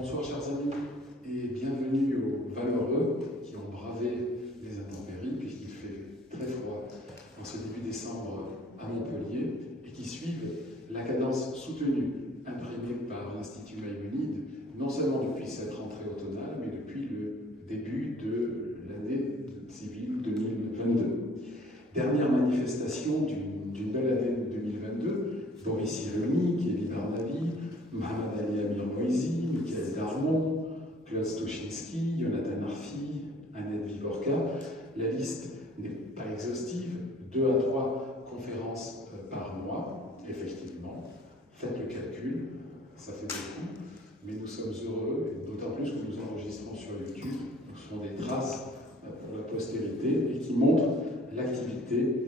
Bonsoir chers amis et bienvenue aux valeureux qui ont bravé les intempéries puisqu'il fait très froid en ce début décembre à Montpellier et qui suivent la cadence soutenue imprimée par l'Institut Maïmonide, non seulement depuis cette rentrée automnale mais depuis le début de l'année civile 2022. Dernière manifestation d'une belle année 2022, Boris Cyrulnik, Elie Barnaby, Mohamed Ali Amir Moïsi, Michael Darmon, Claude Stochinski, Jonathan Arfi, Annette Vivorka. La liste n'est pas exhaustive, 2 à 3 conférences par mois, effectivement. Faites le calcul, ça fait beaucoup, mais nous sommes heureux, d'autant plus que nous enregistrons sur YouTube. Ce sont des traces pour la postérité et qui montrent l'activité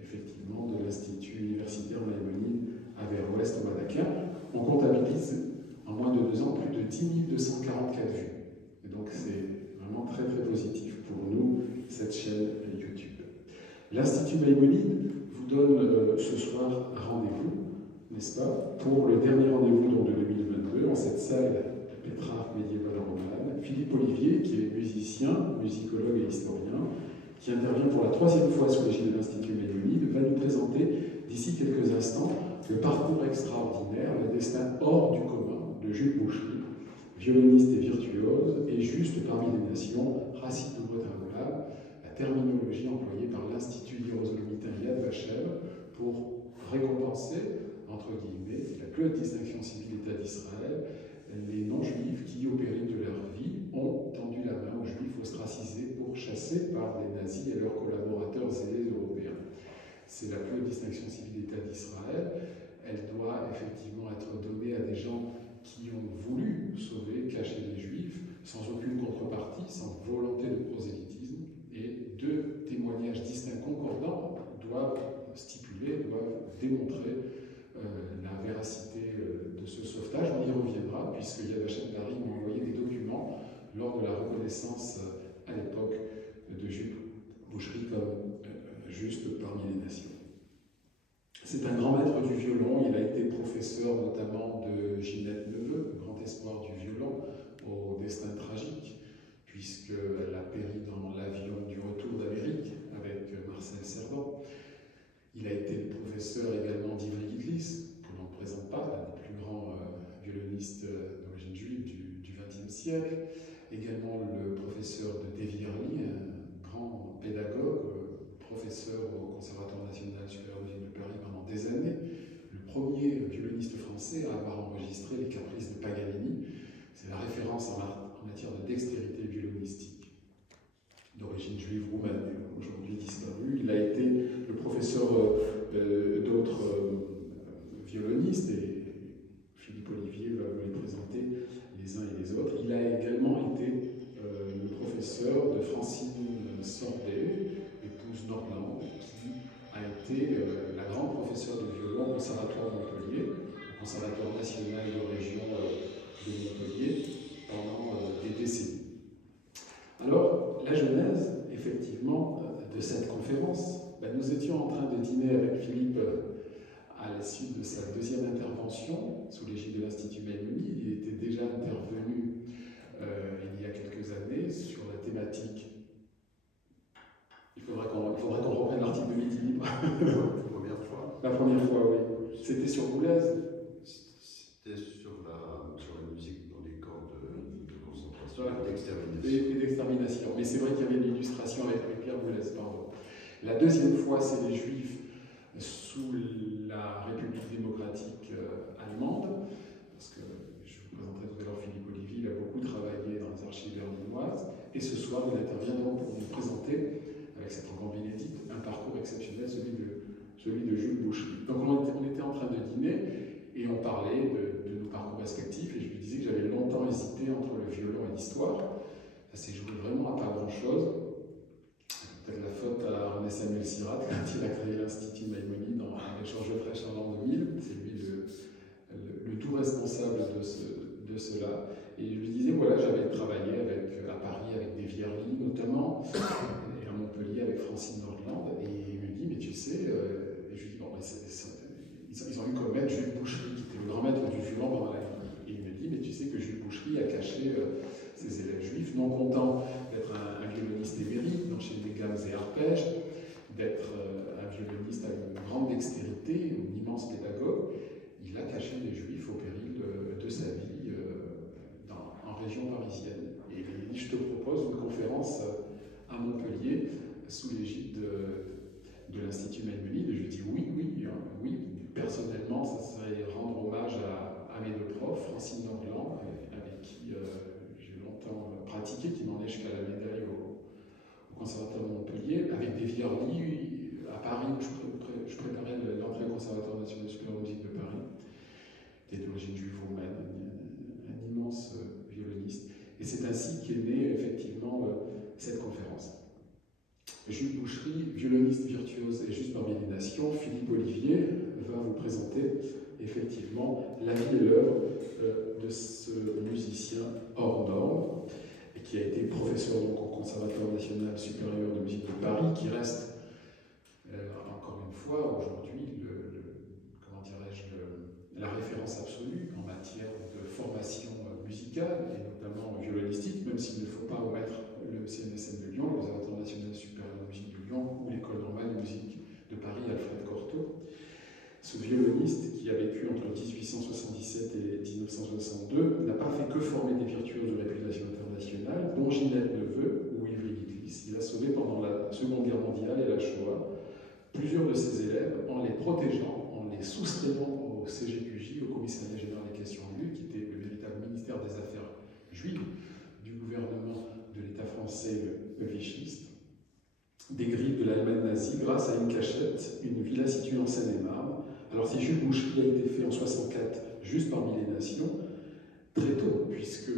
effectivement de l'Institut universitaire Maïmonide à Vers-Ouest au Madagascar. On comptabilise en moins de 2 ans plus de 10 244 vues. Et donc c'est vraiment très très positif pour nous, cette chaîne YouTube. L'Institut Maïmonide vous donne ce soir rendez-vous, n'est-ce pas, pour le dernier rendez-vous de 2022 en cette salle de Pétrarque médiévale romane. Philippe Olivier, qui est musicien, musicologue et historien, qui intervient pour la 3e fois sous l'égide de l'Institut Maïmonide, va nous présenter d'ici quelques instants le parcours extraordinaire, le destin hors du commun de Jules Boucherie, violoniste et virtuose, et juste parmi les nations, Racine de Bretagne, la terminologie employée par l'Institut hierosolomitain Yad Vashem pour récompenser, entre guillemets, la plus haute distinction civile d'État d'Israël, les non-juifs qui, au péril de leur vie, ont tendu la main aux juifs ostracisés pour chasser par les nazis et leurs collaborateurs zélés européens. C'est la plus haute distinction civile d'État d'Israël. Elle doit effectivement être donnée à des gens qui ont voulu sauver, cacher les juifs, sans aucune contrepartie, sans volonté de prosélytisme. Et 2 témoignages distincts concordants doivent stipuler, doivent démontrer la véracité de ce sauvetage. On y reviendra, puisque Yad Vashem Paris m'a envoyé des documents lors de la reconnaissance à l'époque de Jules Boucherie comme juste parmi les nations. C'est un grand maître du violon, il a été professeur notamment de Ginette Neveu, grand espoir du violon, au destin tragique, puisqu'elle a péri dans l'avion du retour d'Amérique avec Marcel Cerdan. Il a été le professeur également d'Ivry Guitlis, qu'on ne présente pas, l'un des plus grands violonistes d'origine juive du XXe siècle. Également le professeur de Deviarly, un grand pédagogue, professeur au Conservatoire national supérieur de musique de Paris pendant des années. Le premier violoniste français à avoir enregistré les caprices de Paganini. C'est la référence en matière de dextérité violonistique. D'origine juive roumaine, aujourd'hui disparu. Il a été le professeur d'autres violonistes, et Philippe Olivier va vous les présenter les uns et les autres. Il a également été le professeur de Francine Sordet, épouse Nordland, qui a été la grande professeure de violon au Conservatoire de Montpellier, au Conservatoire national de région de Montpellier, pendant des décennies. Alors, la genèse, effectivement, de cette conférence, nous étions en train de dîner avec Philippe à la suite de sa 2e intervention sous l'égide de l'Institut Maïmonide. Il était déjà intervenu il y a quelques années sur la thématique. Il faudrait qu'on reprenne l'article de Midi Libre. La première fois, oui. C'était sur Boulez. C'était sur la musique dans les camps de concentration et et d'extermination. Mais c'est vrai qu'il y avait une illustration avec Pierre Boulez, pardon. La 2e fois, c'est les Juifs sous la République démocratique allemande, parce que je vous présenterai tout à l'heure Philippe Olivier, il a beaucoup travaillé dans les archives berlinoises, et ce soir, il intervient donc pour nous présenter, avec cette rencontre inédite, un parcours exceptionnel, celui de Jules Boucherie. Donc on était en train de dîner, et on parlait de nos parcours respectifs, et je lui disais que j'avais longtemps hésité entre le violon et l'histoire. Ça s'est joué vraiment à pas grand-chose. Peut-être la faute à René Samuel Sirat quand il a créé l'Institut Maïmonide en échange de fraîche en l'an 2000. C'est lui le tout responsable de cela. Et je lui disais, voilà, j'avais travaillé à Paris avec Deviarly notamment, et à Montpellier avec Francine Nordland. Et il me dit, mais tu sais, et je lui dis, bon, ils ont eu comme maître Jules Boucherie, qui était le grand maître du violon pendant la guerre. Et il me dit, mais tu sais que Conservatoire de Montpellier, avec des Vierny à Paris, où je préparais l'entrée au Conservatoire national supérieur de musique de Paris. Il était d'origine juive roumaine, un immense violoniste. Et c'est ainsi qu'est née effectivement cette conférence. Jules Boucherie, violoniste virtuose et juste parmi les nations, Philippe Olivier va vous présenter effectivement la vie et l'œuvre de ce musicien hors norme, et qui a été professeur donc, au Conservatoire national supérieur de musique de Paris, qui reste encore une fois aujourd'hui comment dirais-je, la référence absolue en matière de formation musicale et notamment violonistique, même s'il ne faut pas omettre le CNSM de Lyon, le Conservatoire national supérieur de musique de Lyon, ou l'École normale de musique de Paris, Alfred Cortot. Ce violoniste, qui a vécu entre 1877 et 1962, n'a pas fait que former des virtuoses de réputation internationale, dont Ginette Neveu ou Ivry Gitlis. Il a sauvé pendant la Seconde Guerre mondiale et la Shoah plusieurs de ses élèves en les protégeant, en les soustrayant au CGQJ, au Commissariat général des questions juives, qui était le véritable ministère des Affaires juives du gouvernement de l'État français vichiste, des griffes de l'Allemagne nazie grâce à une cachette, une villa située en Seine-et-Marne. Alors si Jules Boucherie a été fait en 64, juste parmi les nations, très tôt, puisque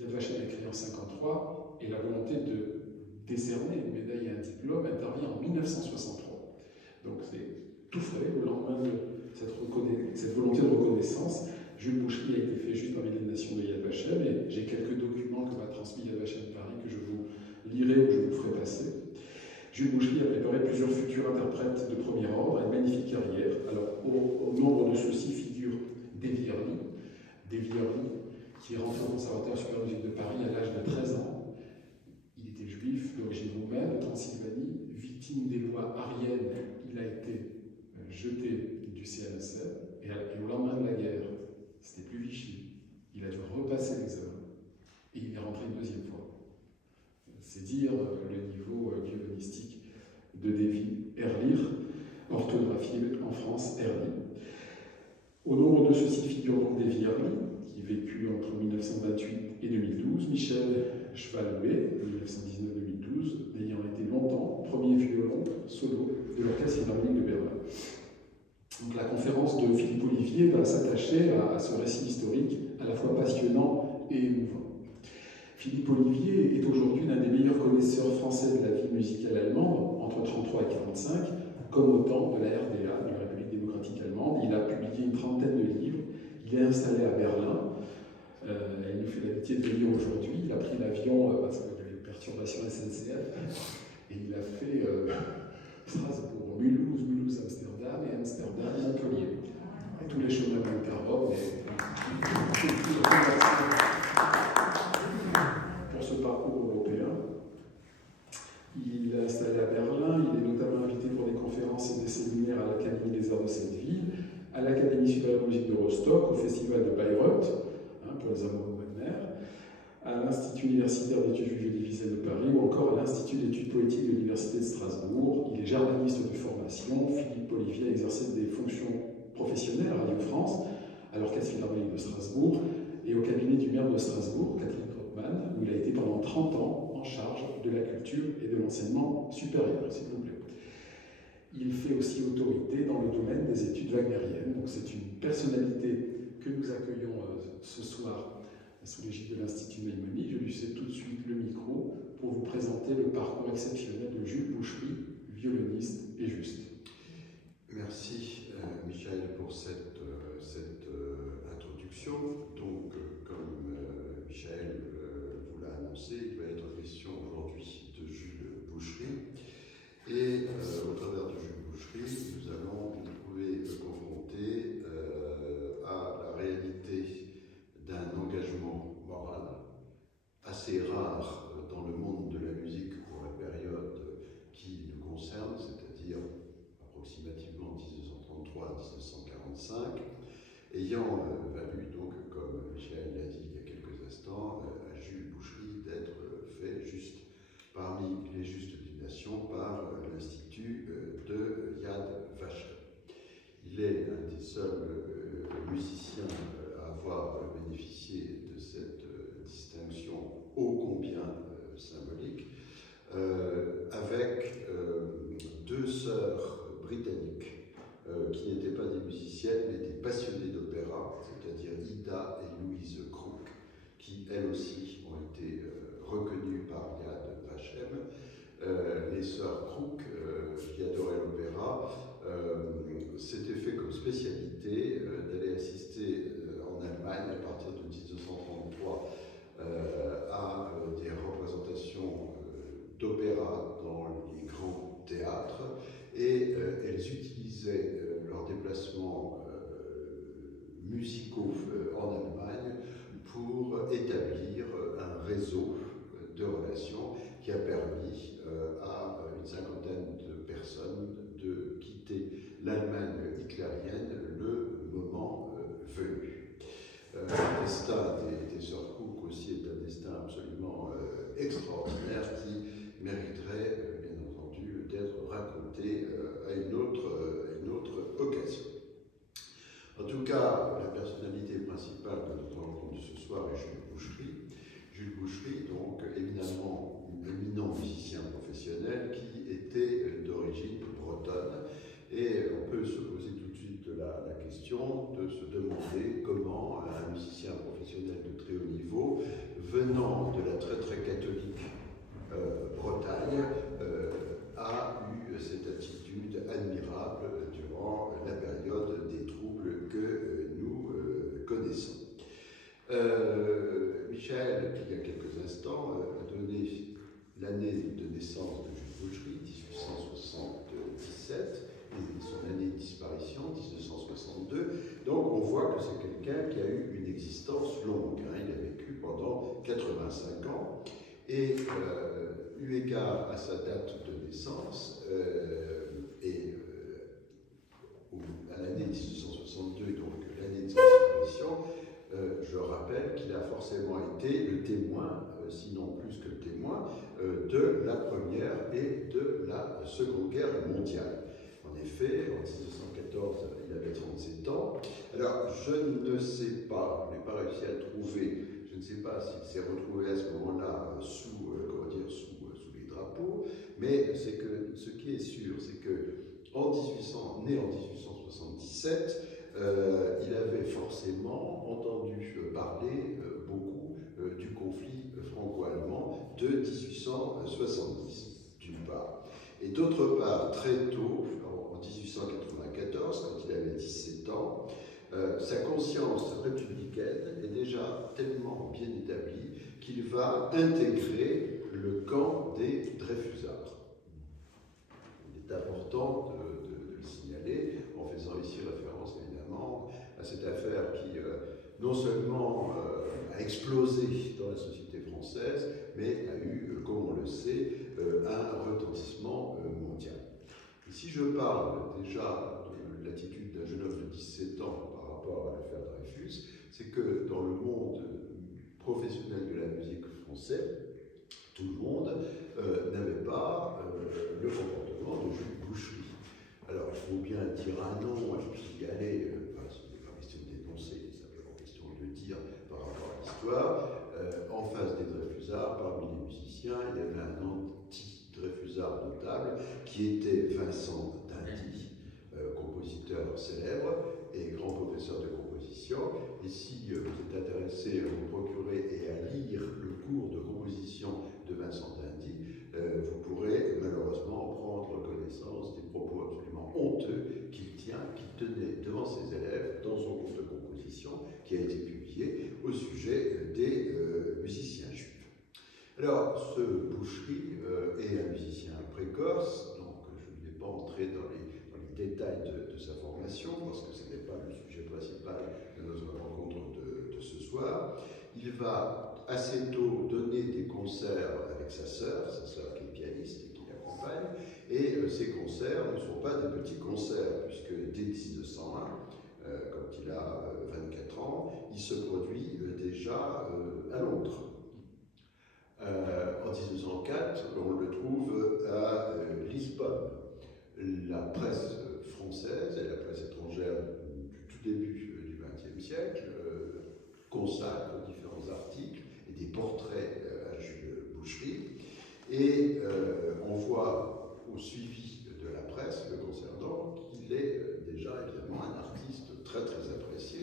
Yad Vashem a créé en 53, et la volonté de décerner une médaille et un diplôme intervient en 1963. Donc c'est tout frais, au lendemain de cette volonté de reconnaissance. Jules Boucherie a été fait juste parmi les nations de Yad Vashem, et j'ai quelques documents que m'a transmis Yad Vashem de Paris que je vous lirai ou je vous ferai passer. Jules Boucherie a préparé plusieurs futurs interprètes de premier ordre et une magnifique carrière. Alors, au nombre de ceux-ci figure Davy Early, qui est rentré au Conservatoire supérieur de musique de Paris à l'âge de 13 ans. Il était juif, d'origine roumaine, de Transylvanie, victime des lois ariennes. Il a été jeté du CNSM, et au lendemain de la guerre, c'était plus Vichy, il a dû repasser l'examen, et il est rentré une deuxième fois. C'est dire le niveau violonistique de Davy Early, orthographié en France Early. Au nombre de ceux-ci figure donc Davy Early, qui vécut entre 1928 et 2012, Michel Schwalbe, 1919-2012, ayant été longtemps premier violon solo de l'Orchestre Philharmonique de Berlin. Donc la conférence de Philippe Olivier va s'attacher à ce récit historique à la fois passionnant et émouvant. Philippe Olivier est aujourd'hui l'un des meilleurs connaisseurs français de la vie musicale allemande, entre 1933 et 1945, comme au temps de la RDA, de la République démocratique allemande. Il a publié une trentaine de livres. Il est installé à Berlin. Il nous fait l'amitié de venir aujourd'hui. Il a pris l'avion parce qu'il y avait des perturbations SNCF. Et il a fait Strasbourg, Mulhouse, Amsterdam et Amsterdam, Montpellier. Et tous les chemins de Carotte. Pour ce parcours européen, il est installé à Berlin. Il est notamment invité pour des conférences et des séminaires à l'Académie des Arts de cette ville, à l'Académie supérieure de musique de Rostock, au Festival de Bayreuth, pour les amoureux de Wagner, à l'Institut universitaire d'études juives et divisées de Paris, ou encore à l'Institut d'études poétiques de l'Université de Strasbourg. Il est jardiniste de formation. Philippe Olivier a exercé des fonctions professionnelles à Radio France, à l'Orchestre Philharmonique de Strasbourg et au cabinet du maire de Strasbourg, Catherine Trottmann, où il a été pendant 30 ans en charge de la culture et de l'enseignement supérieur, s'il vous plaît. Il fait aussi autorité dans le domaine des études wagnériennes. Donc c'est une personnalité que nous accueillons ce soir sous l'égide de l'Institut Maïmonide. Je lui cède tout de suite le micro pour vous présenter le parcours exceptionnel de Jules Boucherie, violoniste et juste. Merci Michael pour cette introduction. Donc, comme Michael vous l'a annoncé, il va être question aujourd'hui de Jules Boucherie. Et au travers de Jules Boucherie, nous allons nous trouver confrontés à la réalité d'un engagement moral assez rare dans le monde de la musique pour la période qui nous concerne, c'est-à-dire approximativement 1933 à 1945, ayant valu donc, comme Michel l'a dit il y a quelques instants, à Jules Boucherie d'être fait juste parmi les justes des nations par l'Institut de Yad Vashem. Il est un des seuls musiciens à avoir bénéficié de cette distinction ô combien symbolique. cas, la personnalité principale de notre rencontre de ce soir est Jules Boucherie. Jules Boucherie, donc éminemment éminent musicien professionnel qui était d'origine bretonne. Et on peut se poser tout de suite la question de se demander comment un musicien professionnel de très haut niveau, venant de la très très catholique Bretagne, a eu cette attitude admirable durant la période des troubles que nous connaissons. Michel, il y a quelques instants, a donné l'année de naissance de Jules Boucherie, 1877, et son année de disparition, 1962. Donc on voit que c'est quelqu'un qui a eu une existence longue. Hein. Il a vécu pendant 85 ans. Et eu égard à sa date de naissance à l'année 1862, donc l'année de sa disparition, je rappelle qu'il a forcément été le témoin, sinon plus que le témoin, de la Première et de la Seconde Guerre mondiale. En effet, en 1914, il avait 37 ans. Alors, je ne sais pas, je n'ai pas réussi à trouver, je ne sais pas s'il s'est retrouvé à ce moment-là sous les drapeaux, mais c'est que ce qui est sûr, c'est que né en 1877, il avait forcément entendu parler beaucoup du conflit franco-allemand de 1870, d'une part. Et d'autre part, très tôt, en 1894, quand il avait 17 ans, sa conscience républicaine est déjà tellement bien établie qu'il va intégrer le camp des Dreyfusards. Il est important de le signaler, en faisant ici référence évidemment à cette affaire qui non seulement a explosé dans la société française, mais a eu, comme on le sait, un retentissement mondial. Et si je parle déjà de l'attitude d'un jeune homme de 17 ans par rapport à l'affaire Dreyfus, c'est que dans le monde professionnel de la musique français, tout le monde n'avait pas le comportement de Jules Boucherie. Alors il faut bien dire un nom et puis y aller, ce n'est pas question de dénoncer, c'est simplement question de le dire par rapport à l'histoire. En face des Dreyfusards, parmi les musiciens, il y avait un anti-Dreyfusard notable qui était Vincent d'Indy, compositeur célèbre et grand professeur de composition. Et si vous êtes intéressé à vous procurer et à lire le cours de composition de Vincent d'Indy, vous pourrez malheureusement prendre connaissance des propos absolument honteux qu'il tenait devant ses élèves dans son cours de composition qui a été publié au sujet des musiciens juifs. Alors, ce Boucherie est un musicien précoce, donc je ne vais pas entrer dans les détails de sa formation, parce que ce n'est pas le sujet principal de notre rencontre de ce soir. Il va assez tôt donner des concerts avec sa sœur qui est pianiste et qui l'accompagne, et ces concerts ne sont pas des petits concerts, puisque dès 1901, quand il a 24 ans, il se produit déjà à Londres. En 1904, on le trouve à Lisbonne. La presse française et la presse étrangère du tout début du XXe siècle consacrent différents articles et des portraits à Jules Boucherie. Et on voit au suivi de la presse le concernant qu'il est déjà évidemment un artiste très très apprécié.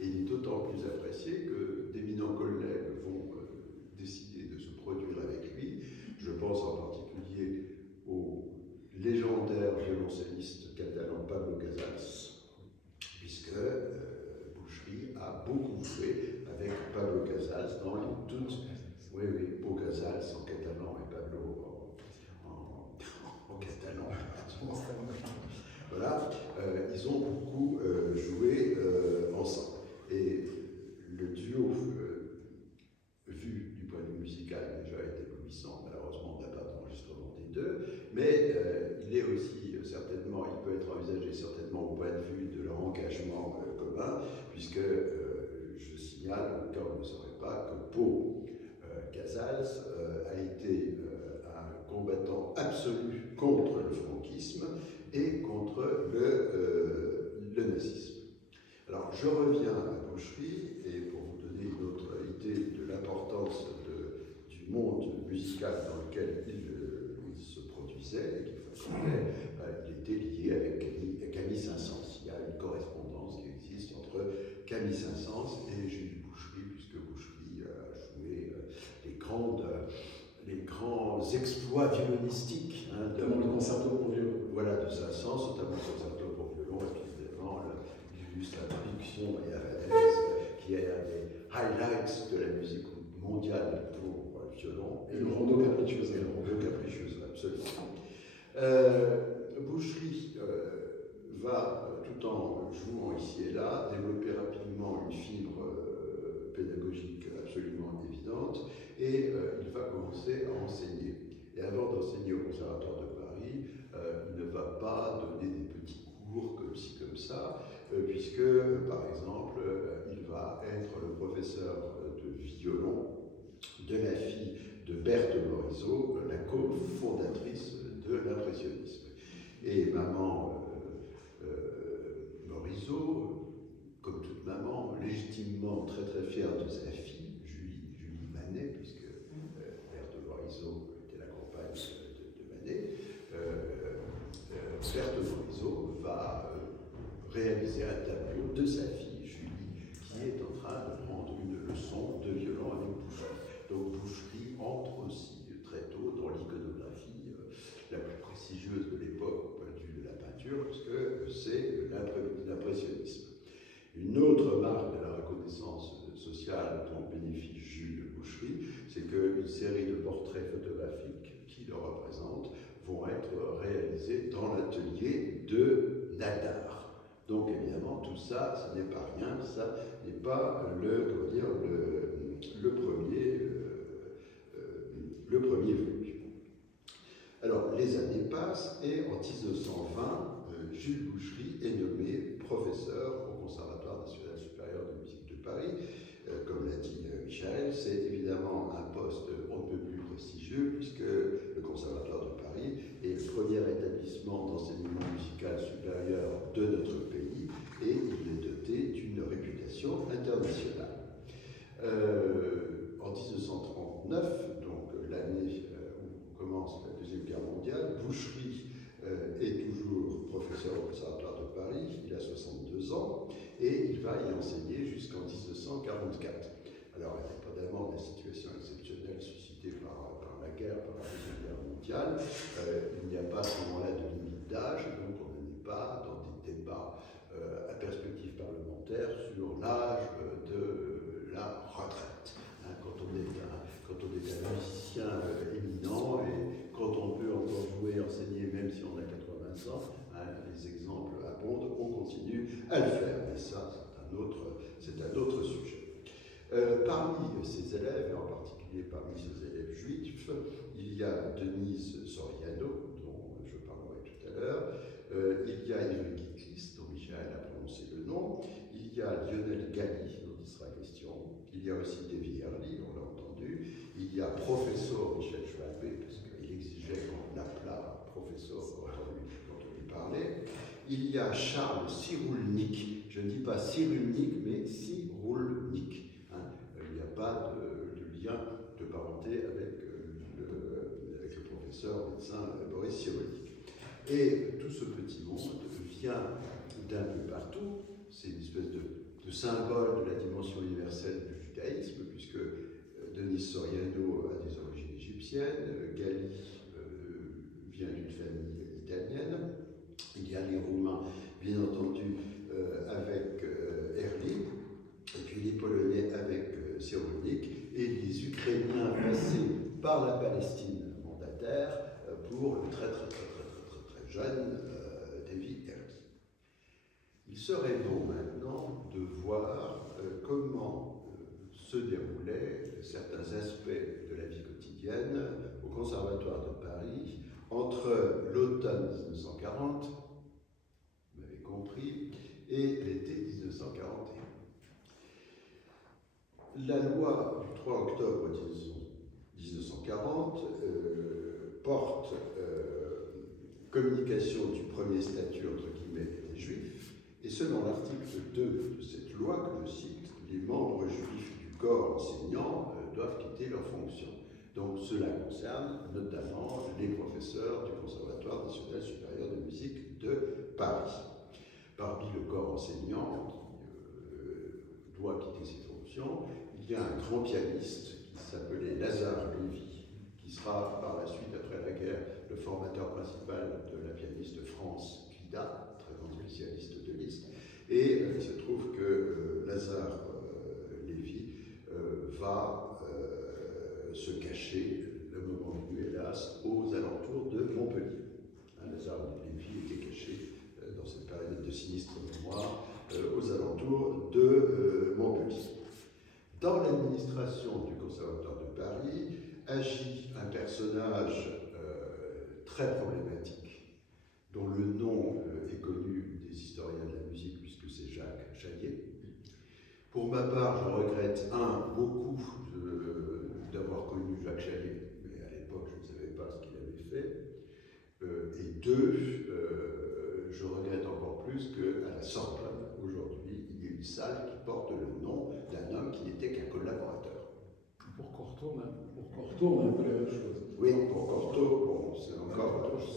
Et il est d'autant plus apprécié que d'éminents collègues vont décider de se produire avec lui. Je pense en particulier au légendaire violoncelliste catalan Pablo Casals, puisque Boucherie a beaucoup joué avec Pablo Casals dans les toutes... Oui, Pau Casals en catalan et Pablo en catalan. Voilà, ils ont beaucoup joué ensemble. Et le duo, vu du point de vue musical, déjà est éblouissant. Malheureusement, on n'a pas d'enregistrement des deux, mais il est aussi certainement, il peut être envisagé certainement au point de vue de leur engagement commun, puisque je signale, au cas où vous ne saurez pas, que Pau Casals a été un combattant absolu contre le franquisme et contre le nazisme. Alors, je reviens à Boucherie, et pour vous donner une autre idée de l'importance du monde musical dans lequel il se produisait et qu'il fréquentait, il était lié avec Camille Saint-Saëns. Il y a une correspondance qui existe entre Camille Saint-Saëns et Jules Boucherie, puisque Boucherie a joué les grands exploits violonistiques. Notamment le concerto pour violon. Voilà, de Saint-Saëns, notamment le concerto pour violon, et puis évidemment l'illustre traduction et Havanaise, qui est un des highlights de la musique mondiale pour violon. Et le rondo capriccioso. Et le rondo capriccioso, absolument. Boucherie va, tout en jouant ici et là, développer rapidement une fibre pédagogique absolument évidente, et il va commencer à enseigner. Et avant d'enseigner au Conservatoire de Paris, il ne va pas donner des petits cours comme ci, comme ça, puisque, par exemple, il va être le professeur de violon de la fille de Berthe Morisot, la cofondatrice de l'impressionnisme. Et maman Morisot, comme toute maman, légitimement très très fière de sa fille, Julie Manet, puisque Berthe Morisot était la compagne de Manet, Berthe Morisot va réaliser un tableau de sa fille, Julie, qui est en train de prendre une leçon de violon avec Boucherie. Donc Boucherie entre aussi très tôt dans l'iconographie la plus prestigieuse de l'époque au point de vue de la peinture, puisque c'est l'impressionnisme. Une autre marque de la reconnaissance sociale dont bénéficie Jules Boucherie, c'est qu'une série de portraits photographiques qui le représentent vont être réalisés dans l'atelier de Nadar. Donc évidemment, tout ça, ce n'est pas rien, ça n'est pas le premier venu. Alors, les années passent et en 1920, Jules Boucherie est nommé professeur au Conservatoire national supérieur de musique de Paris. Comme l'a dit Michael, c'est évidemment un poste un peu plus prestigieux puisque le Conservatoire de Paris est le premier établissement d'enseignement musical supérieur de notre pays et il est doté d'une réputation internationale. En 1939, donc l'année où commence la Deuxième Guerre mondiale, Boucherie est toujours professeur au Conservatoire de Paris, il a 62 ans, et il va y enseigner jusqu'en 1944. Alors, indépendamment de la situation exceptionnelle suscitée par la guerre, par la Deuxième Guerre mondiale, il n'y a pas à ce moment-là de limite d'âge, donc on n'est pas dans des débats à perspective parlementaire sur l'âge de la retraite. Hein, quand on est un musicien éminent et quand on peut encore jouer, enseigner, même si on a 80 ans, hein, les exemples abondent, on continue à le faire. Mais ça, c'est un autre sujet. Parmi ses élèves, et en particulier parmi ses élèves juifs, il y a Denise Soriano, dont je parlerai tout à l'heure, il y a Yves Guitlis, dont Michael a prononcé le nom, il y a Lionel Galli, dont il sera question, il y a aussi Davy Early, on l'a entendu, il y a professeur Michel Schwalbe, parce qu'il exigeait qu'on l'appelât professeur quand on lui parlait, il y a Charles Cyrulnik, je ne dis pas Cyrulnik, mais Cyrulnik. Il n'y a pas de lien de parenté avec le professeur médecin Boris Cyrulnik. Et tout ce petit monde vient d'un peu partout, c'est une espèce de symbole de la dimension universelle du judaïsme, puisque Denis Soriano a des origines égyptiennes, Galli vient d'une famille italienne, il y a les Roumains, bien entendu, avec Early, et puis les Polonais avec Cyrulnik, et les Ukrainiens passés par la Palestine mandataire pour le très jeune Davy Early. Il serait bon maintenant de voir comment se déroulaient certains aspects de la vie quotidienne au Conservatoire de Paris entre l'automne 1940, vous m'avez compris, et l'été 1941. La loi du 3 octobre 1940 porte communication du premier statut, entre guillemets, des Juifs, Et selon l'article 2 de cette loi que je cite, les membres juifs du corps enseignant doivent quitter leurs fonctions. Donc cela concerne notamment les professeurs du Conservatoire national supérieur de musique de Paris. Parmi le corps enseignant qui doit quitter ses fonctions, il y a un grand pianiste qui s'appelait Lazare Lévy, qui sera par la suite, après la guerre, le formateur principal de la pianiste France Guida, très grande spécialiste de Liszt. Et il se trouve que Lazare Lévy va se cacher, le moment venu, hélas, aux alentours de Montpellier. Lazare Lévy était caché dans cette période de sinistre mémoire aux alentours de Montpellier. Dans l'administration du Conservatoire de Paris agit un personnage très problématique, dont le nom est connu des historiens de la musique, puisque c'est Jacques Chaillet. Pour ma part, je regrette, beaucoup d'avoir connu Jacques Chaillet, mais à l'époque, je ne savais pas ce qu'il avait fait. Et deux, je regrette encore plus qu'à la Sorbonne, aujourd'hui, il y ait une salle qui porte le nom d'un homme qui n'était qu'un collaborateur. Pour qu'on retourne un peu la même chose. Oui, pour Cortot, bon, c'est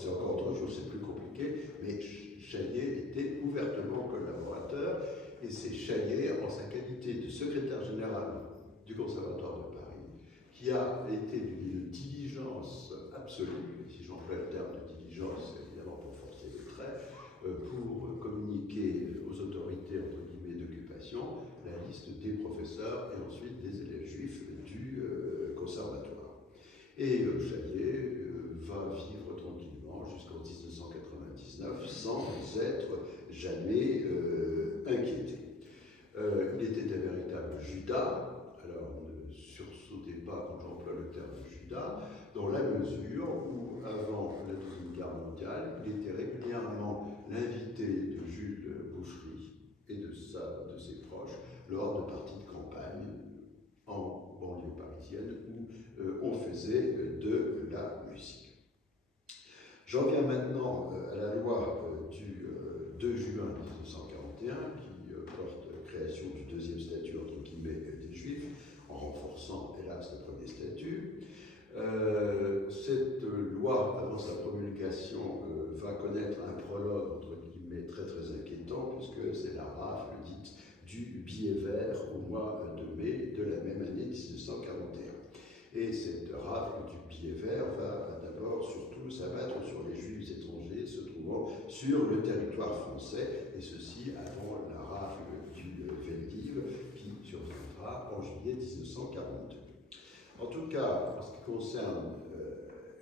encore autre chose, c'est plus compliqué, mais Chaillet était ouvertement collaborateur, et c'est Chaillet, en sa qualité de secrétaire général du Conservatoire de Paris, qui a été d'une diligence absolue, si j'emploie le terme de diligence, évidemment pour forcer les traits, pour communiquer aux autorités, entre guillemets, d'occupation, la liste des professeurs et ensuite des élèves juifs du Conservatoire. Et Chaillet va vivre tranquillement jusqu'en 1999 sans être jamais inquiété. Il était un véritable Judas, alors ne sursautez pas quand j'emploie le terme Judas, dans la mesure où, avant la Deuxième Guerre mondiale, il était régulièrement l'invité de Jules Boucherie et de ses proches lors de parties de campagne en banlieue parisienne où on faisait de la musique. J'en viens maintenant à la loi du 2 juin 1941 qui porte création du deuxième statut entre guillemets des Juifs, en renforçant hélas le premier statut. Cette loi, avant sa promulgation, va connaître un prologue entre guillemets très très inquiétant, puisque c'est la rafle dite du billet vert au mois de mai de la même année 1941. Et cette rafle du billet vert va d'abord surtout s'abattre sur les Juifs étrangers se trouvant sur le territoire français, et ceci avant la rafle du Veldiv qui surviendra en juillet 1942. En tout cas, en ce qui concerne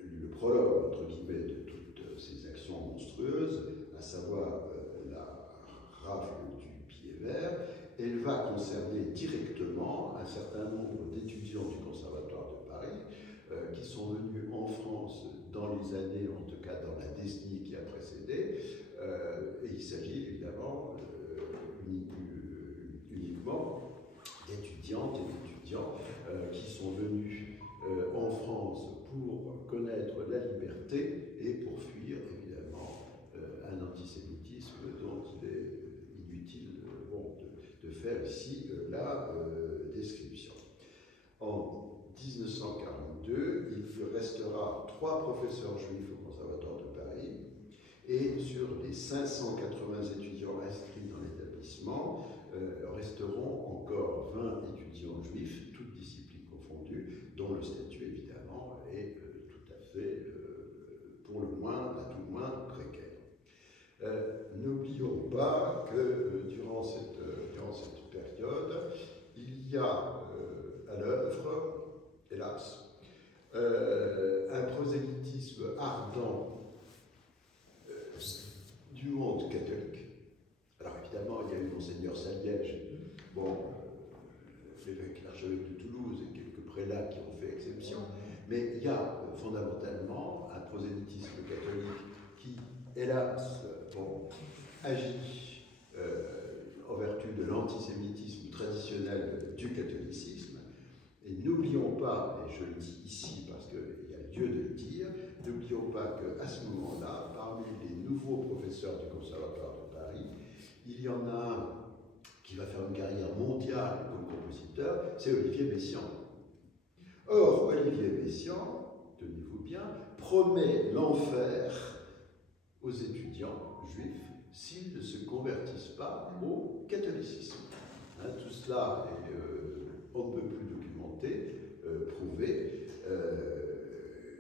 le prologue, entre guillemets, de toutes ces actions monstrueuses, à savoir la rafle du billet vert, elle va concerner directement un certain nombre d'étudiants du Conservatoire de Paris qui sont venus en France dans les années, en tout cas dans la décennie qui a précédé, et il s'agit évidemment uniquement d'étudiantes et d'étudiants qui sont venus en France pour connaître la liberté et pour fuir évidemment un antisémitisme dont il est inutile de faire ici la description. En 1942, il restera 3 professeurs juifs au Conservatoire de Paris, et sur les 580 étudiants inscrits dans l'établissement, resteront encore 20 étudiants juifs, toutes disciplines confondues, dont le statut évidemment est tout à fait, pour le moins, à tout le moins, précaire. N'oublions pas que durant cette période, il y a à l'œuvre, hélas, un prosélytisme ardent du monde catholique. Alors évidemment, il y a eu Monseigneur Saliège, l'évêque, l'archevêque de Toulouse et quelques prélats qui ont fait exception, mais il y a fondamentalement un prosélytisme catholique qui, hélas, agit en vertu de l'antisémitisme traditionnel du catholicisme. Et n'oublions pas, et je le dis ici parce qu'il y a lieu de le dire, n'oublions pas qu'à ce moment-là, parmi les nouveaux professeurs du Conservatoire de Paris, Il y en a un qui va faire une carrière mondiale comme compositeur, c'est Olivier Messiaen. Or, Olivier Messiaen, tenez-vous bien, promet l'enfer aux étudiants juifs s'ils ne se convertissent pas au catholicisme. Hein, tout cela est on ne peut plus documenté, prouvé.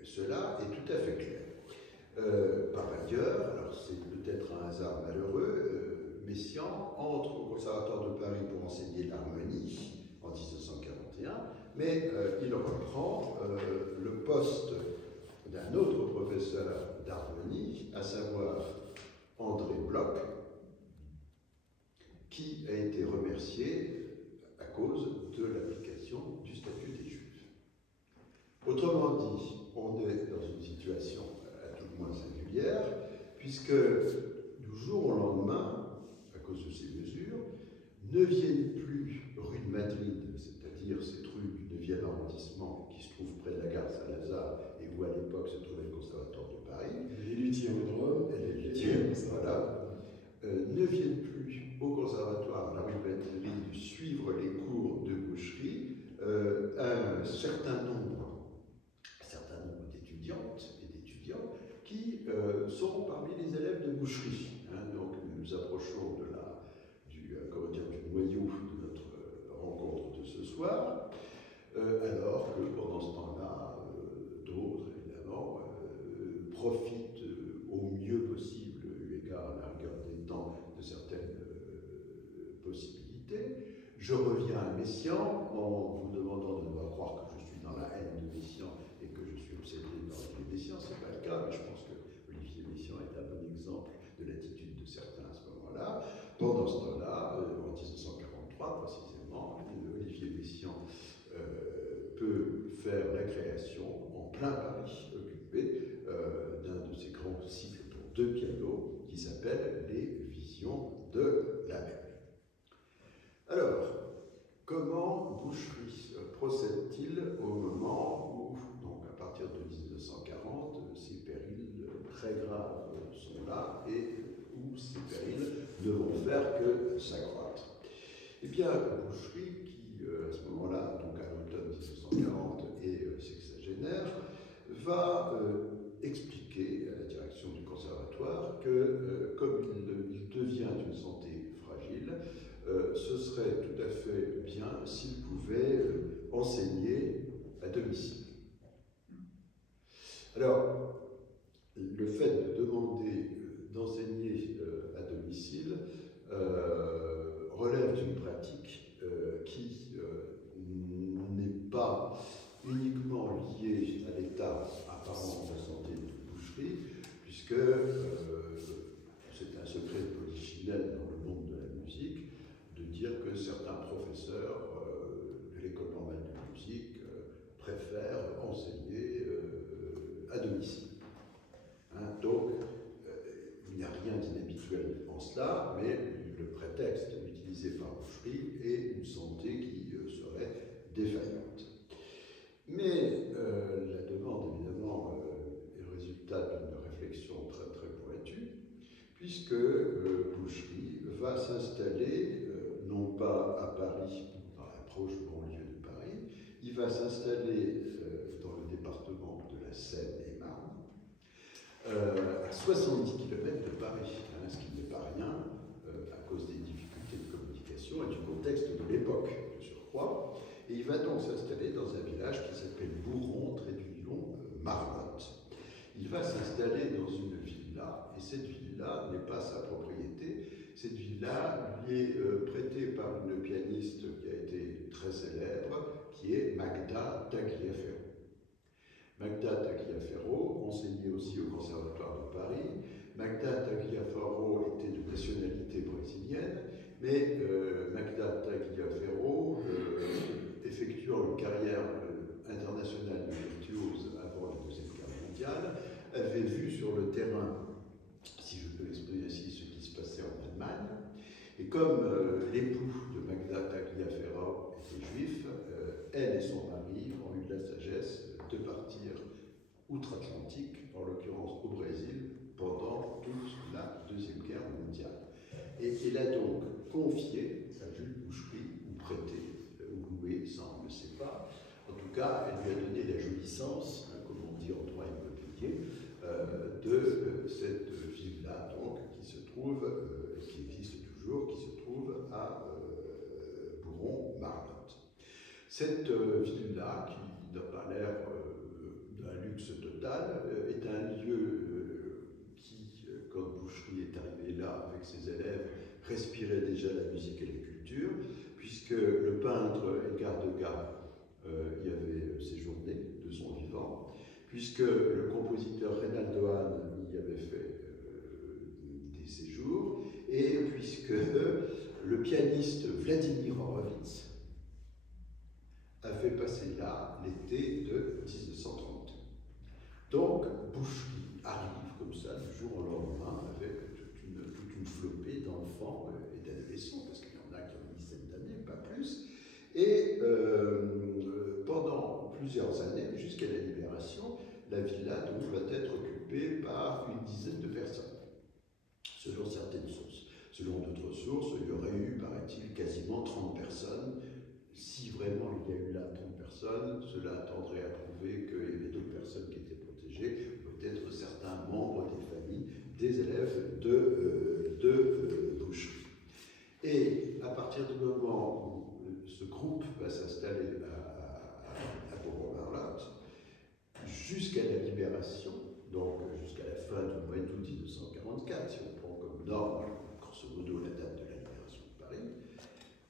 Cela est tout à fait clair. Par ailleurs, alors c'est peut-être un hasard malheureux, Messiaen entre au Conservatoire de Paris pour enseigner l'harmonie en 1941, mais il reprend le poste d'un autre professeur d'harmonie, à savoir André Bloch, qui a été remercié à cause de l'application du statut des Juifs. Autrement dit, on est dans une situation à tout le moins singulière, puisque du jour au lendemain, à cause de ces mesures, ne viennent plus rue de Madrid, c'est-à-dire cette rue du 9e arrondissement qui se trouve près de la gare Saint-Lazare et où à l'époque se trouvait le Conservatoire de Paris. Les luthiers Audrey. Les luthiers, voilà. Ne viennent plus au conservatoire à la rue de Madrid suivre les cours de boucherie un certain nombre d'étudiantes et d'étudiants qui sont parmi les élèves de boucherie. Hein, donc nous approchons du noyau de notre rencontre de ce soir, alors que pendant ce temps-là, d'autres évidemment profitent au mieux possible, eu égard à la rigueur des temps, de certaines possibilités. Je reviens à Messiaen en vous demandant de ne pas croire que je suis dans la haine de Messiaen et que je suis obsédé par Olivier Messiaen, ce n'est pas le cas, mais je pense que Olivier Messiaen est un bon exemple de l'attitude de certains à ce moment-là. Pendant ce temps-là, en 1943 précisément, Olivier Messiaen peut faire la création en plein Paris, occupé d'un de ses grands cycles pour 2 pianos qui s'appelle Les Visions de la mer. Alors, comment Boucherie procède-t-il au moment où, donc à partir de 1940, ces périls très graves sont là et où ces périls ne vont faire que s'accroître? Eh bien, Boucherie, qui à ce moment-là, donc à l'automne 1940, est sexagénaire, va expliquer à la direction du conservatoire que, comme il devient d'une santé fragile, ce serait tout à fait bien s'il pouvait enseigner à domicile. Alors, le fait de demander d'enseigner à domicile relève d'une pratique qui n'est pas uniquement liée à l'état apparent de la santé de Boucherie, puisque c'est un secret de polichinelle dans le monde de la musique de dire que certains professeurs de l'école normale de musique préfèrent enseigner à domicile. Hein, donc, il n'y a rien d'inhabituel en cela, mais le prétexte utilisé par Boucherie est une santé qui serait défaillante. Mais la demande, évidemment, est le résultat d'une réflexion très très pointue, puisque Boucherie va s'installer, non pas à Paris, dans la proche banlieue de Paris, il va s'installer dans le département de la Seine-et-Marne, à 70 km de Paris, hein, ce qui n'est pas rien à cause des difficultés de communication et du contexte de l'époque, de surcroît. Et il va donc s'installer dans un village qui s'appelle Bourron, trait d'union, Marmotte. Il va s'installer dans une villa, et cette villa n'est pas sa propriété. Cette villa lui est prêtée par une pianiste qui a été très célèbre, qui est Magda Tagliaferro. Magda Tagliaferro enseignait aussi au Conservatoire de Paris. Magda Tagliaferro était de nationalité brésilienne, mais Magda Tagliaferro, effectuant une carrière internationale de virtuose avant la Deuxième Guerre mondiale, avait vu sur le terrain, si je peux l'exprimer ainsi, ce qui se passait en Allemagne. Et comme l'époux de Magda Tagliaferro était juif, elle et son mari ont eu de la sagesse de partir outre-Atlantique, en l'occurrence au Brésil, pendant toute la Deuxième Guerre mondiale. Et elle a donc Cette ville-là, qui n'a pas l'air d'un luxe total, est un lieu qui, quand Boucherie est arrivé là avec ses élèves, respirait déjà la musique et la culture, puisque le peintre Edgar Degas y avait séjourné de son vivant, puisque le compositeur Reynaldo Hahn y avait fait des séjours, et puisque le pianiste Vladimir Horowitz a fait passer là l'été de 1930. Donc, Boucherie arrive comme ça, du jour au lendemain, avec toute une flopée d'enfants et d'adolescents, parce qu'il y en a qui ont une dizaine d'années, pas plus. Et pendant plusieurs années, jusqu'à la Libération, la villa donc, va être occupée par une dizaine de personnes, selon certaines sources. Selon d'autres sources, il y aurait eu, paraît-il, quasiment 30 personnes. Si vraiment il y a eu là 30 personnes, cela tendrait à prouver qu'il y avait d'autres personnes qui étaient protégées, peut-être certains membres des familles, des élèves de Boucherie. Et à partir du moment où ce groupe va s'installer à Bourg-en-Barlotte, jusqu'à la Libération, donc jusqu'à la fin du mois d'août 1944, si on prend comme norme, grosso modo, la date de la Libération de Paris,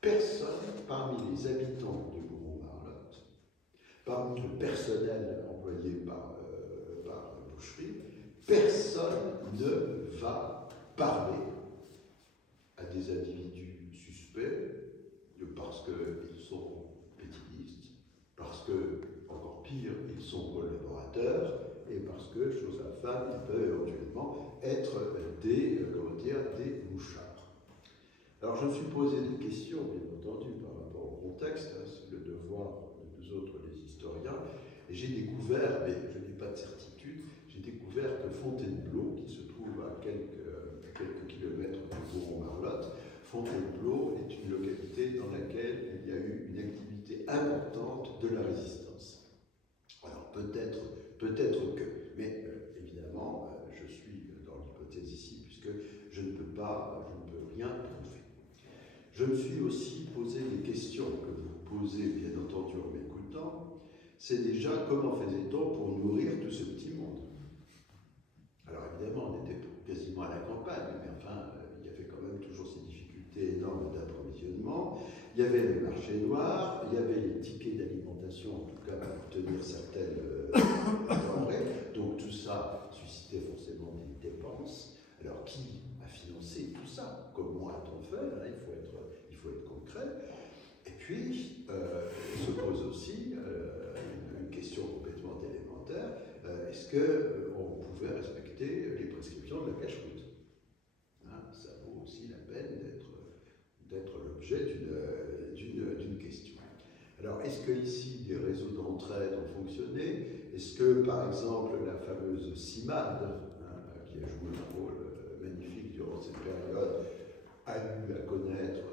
personne parmi les habitants de Bourg-en-Barlotte, parmi le personnel employé par Boucherie, personne ne va parler à des individus suspects parce qu'ils sont pétinistes, parce que, encore pire, ils sont collaborateurs, et parce que, chose infâme, ils peuvent éventuellement être des mouchards. Alors je me suis posé des questions, bien entendu, par rapport au contexte, hein, c'est le devoir de nous autres, les historiens, et j'ai découvert, mais je n'ai pas de certitude, j'ai découvert que Fontainebleau, qui se trouve à quelques kilomètres de Bourg-en-Barlotte, Fontainebleau est une localité dans laquelle il y a eu une activité importante de la résistance. Alors peut-être que, mais évidemment, je suis dans l'hypothèse ici, puisque je ne peux rien prouver. Je me suis aussi posé des questions que vous posez, bien entendu, en m'écoutant. C'est déjà comment faisait-on pour nourrir tout ce petit monde? Alors évidemment, on était quasiment à la campagne, mais enfin, il y avait quand même toujours ces difficultés énormes d'approvisionnement. Il y avait le marché noir, il y avait les tickets d'alimentation, en tout cas pour obtenir certaines denrées. Donc tout ça suscitait forcément des dépenses. Alors qui a financé tout ça? Comment a-t-on fait? Là, il faut être concret. Et puis, il se pose aussi une question complètement élémentaire. Est-ce qu'on pouvait respecter les prescriptions de la cache-route? Hein, ça vaut aussi la peine d'être l'objet d'une question. Alors, est-ce que ici des réseaux d'entraide ont fonctionné? Est-ce que, par exemple, la fameuse CIMAD, hein, qui a joué un rôle magnifique durant cette période, a eu à connaître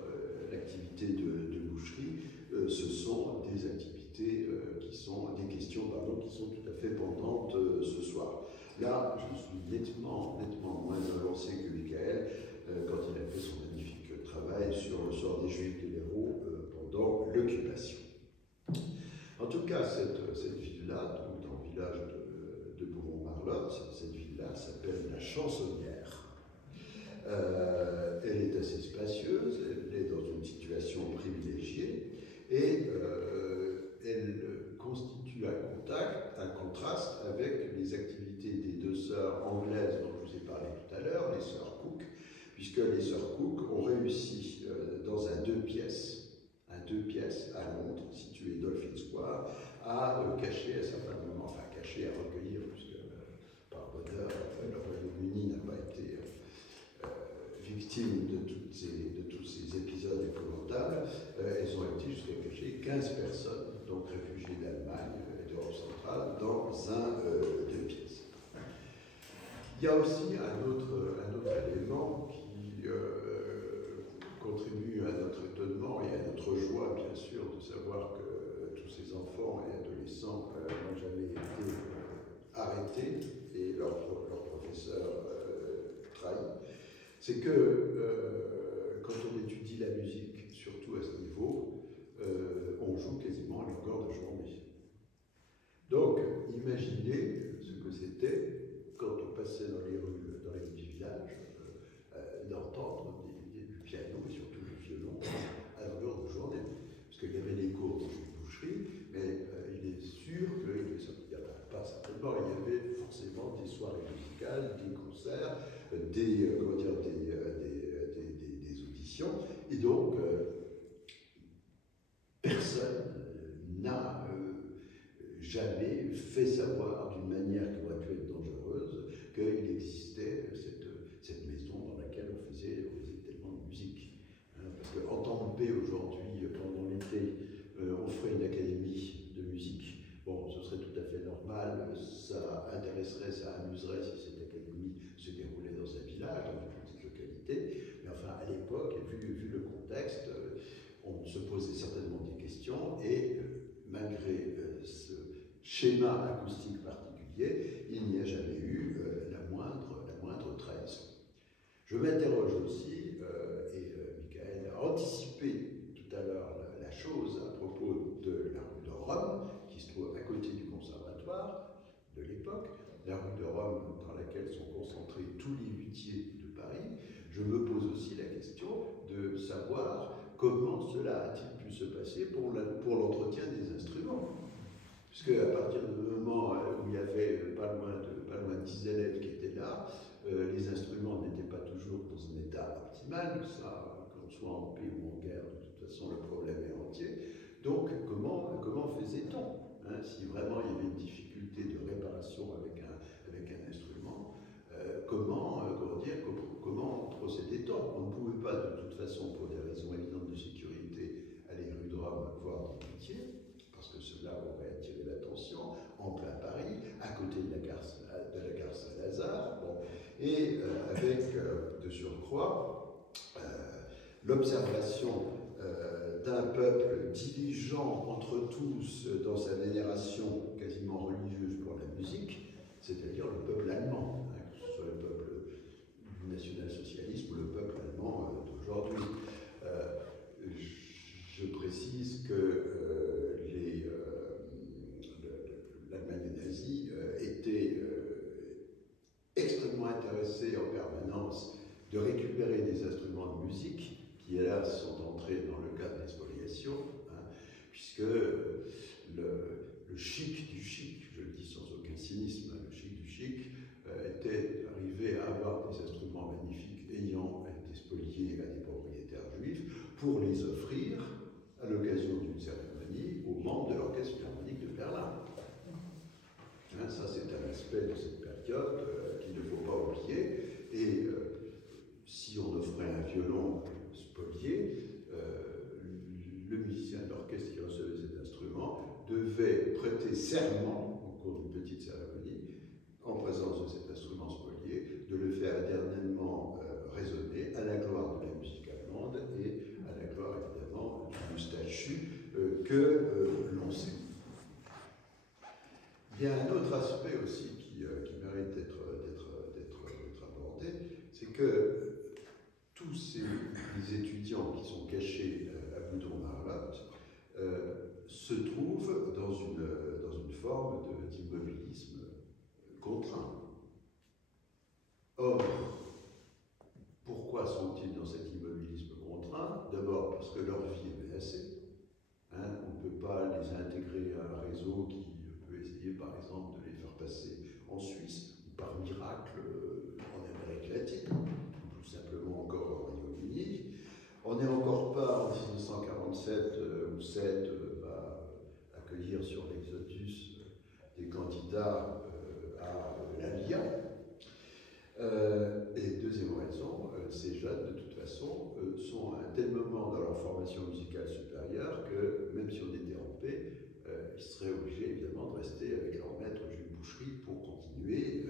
l'activité de Boucherie? Ce sont des activités qui sont des questions qui sont tout à fait pendantes ce soir. Là, je suis nettement moins avancé que Michael quand il a fait son magnifique travail sur le sort des Juifs de l'Hérault pendant l'occupation. En tout cas, cette ville-là, donc dans le village de Bourg-en-Barlotte, cette ville-là s'appelle la Chansonnière. Elle est assez spacieuse, elle est dans une situation privilégiée et elle constitue un contraste avec les activités des deux sœurs anglaises dont je vous ai parlé tout à l'heure, les sœurs Cook, puisque les sœurs Cook ont réussi dans un deux pièces à Londres, situé Dolphin Square, à cacher à certains moments, enfin cacher, à recueillir, puisque par bonheur, le Royaume-Uni n'a pas été victime de tous ces épisodes épouvantables. Elles ont été jusqu'à cacher 15 personnes, donc réfugiées d'Allemagne et d'Europe centrale, dans un deux pièces. Il y a aussi un autre élément qui contribue à notre étonnement et à notre joie, bien sûr, de savoir que tous ces enfants et adolescents n'ont jamais été arrêtés et leurs professeurs trahis. C'est que quand on étudie la musique, surtout à ce niveau, on joue quasiment longueur de journée. Donc, imaginez ce que c'était quand on passait dans les rues du village, d'entendre du piano et surtout du violon à longueur de journée. Parce qu'il y avait les cours dans une boucherie, mais il est sûr qu'il n'y avait pas certainement, il y avait forcément des soirées musicales, des concerts, des auditions, et donc personne n'a jamais fait savoir d'une manière qui aurait pu être dangereuse qu'il existait cette maison dans laquelle on faisait tellement de musique. Hein, parce qu'en temps de paix aujourd'hui, pendant l'été, on ferait une académie de musique. Bon, ce serait tout à fait normal, ça intéresserait, ça amuserait si cette académie se déroulait dans un village, dans une petite localité. Mais enfin, à l'époque, vu le contexte, on se posait certainement des questions et malgré ce schéma acoustique particulier, il n'y a jamais eu la moindre trahison. Je m'interroge aussi, et Michael a anticipé tout à l'heure la chose à propos de la rue de Rome, qui se trouve à côté du conservatoire de l'époque, la rue de Rome dans laquelle sont concentrés tous les luthiers de Paris. Je me pose aussi la question de savoir comment cela a-t-il pu se passer pour l'entretien des instruments. Puisque à partir du moment où il y avait pas loin de 10 élèves qui étaient là, les instruments n'étaient pas toujours dans un état optimal, ça, qu'on soit en paix ou en guerre, de toute façon le problème est entier. Donc comment faisait-on, hein, si vraiment il y avait une difficulté de réparation avec un instrument, comment procédait-on? On ne pouvait pas de toute façon, pour des raisons évidentes de sécurité, aller rue de Rome voir des luthiers, parce que cela aurait attiré l'attention, en plein Paris, à côté de la gare Saint-Lazare, bon, et avec de surcroît l'observation d'un peuple diligent entre tous dans sa vénération quasiment religieuse pour la musique, c'est-à-dire le peuple allemand, hein, que ce soit le peuple du national-socialisme ou le peuple allemand d'aujourd'hui. Je précise que l'Allemagne nazie était extrêmement intéressée en permanence de récupérer des instruments de musique qui, hélas, sont entrés dans le cadre des spoliations, hein, puisque le chic du chic, je le dis sans aucun cynisme, le chic du chic était arrivé à avoir des instruments magnifiques ayant été spoliés à des propriétaires juifs pour les offrir à l'occasion d'une cérémonie aux membres de l'orchestre philharmonique de Berlin. Hein, ça, c'est un aspect de cette période qu'il ne faut pas oublier. Et si on offrait un violon spolié, le musicien de l'orchestre qui recevait cet instrument devait prêter serment au cours d'une petite cérémonie, en présence de cet instrument spolié, de le faire éternellement résonner à la gloire de la musique allemande et à la gloire évidemment du moustachu que l'on sait. Il y a un autre aspect aussi qui mérite d'être abordé, c'est que tous ces étudiants qui sont cachés à Boudon-Marlotte se trouvent dans une forme d'immobilisme contraint. Or, pourquoi sont-ils dans cet immobilisme contraint? D'abord parce que leur vie est menacée. Hein, on ne peut pas les intégrer à un réseau qui peut essayer par exemple de les faire passer en Suisse, ou par miracle en Amérique latine, ou tout simplement encore au Royaume-Uni. On n'est encore pas en 1947 où SED va accueillir sur l'Exodus des candidats à l'ALIA. Et deuxième raison, ces jeunes, de toute façon, sont à un tel moment dans leur formation musicale supérieure que, même si on était en paix, ils seraient obligés évidemment de rester avec leur maître Jules Boucherie pour continuer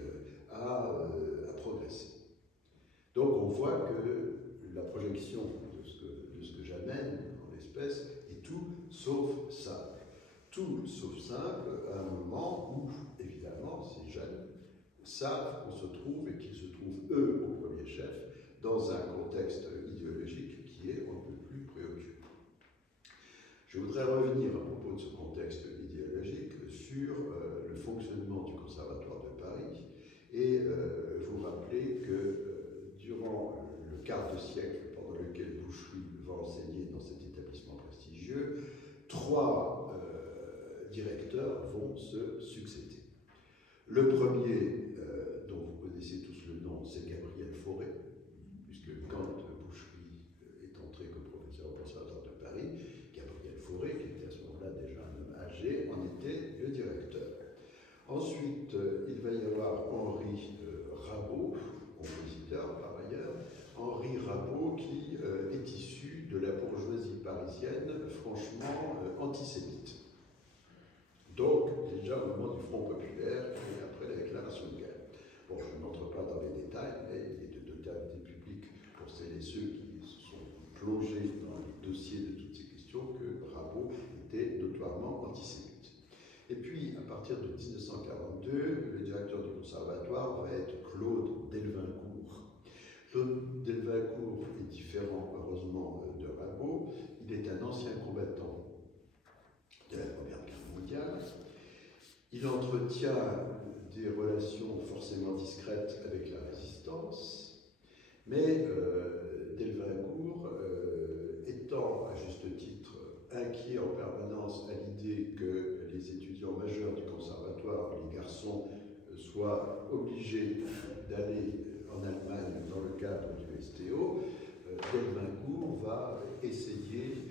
à progresser. Donc on voit que la projection de ce que j'amène en l'espèce est tout sauf simple. Tout sauf simple à un moment où, évidemment, ces jeunes savent qu'on se trouve et qu'ils se trouvent, eux, au premier chef, dans un contexte idéologique qui est un peu plus préoccupant. Je voudrais revenir à propos de ce contexte entretient des relations forcément discrètes avec la résistance, mais Delvincourt, étant à juste titre inquiet en permanence à l'idée que les étudiants majeurs du conservatoire, les garçons, soient obligés d'aller en Allemagne dans le cadre du STO, Delvincourt va essayer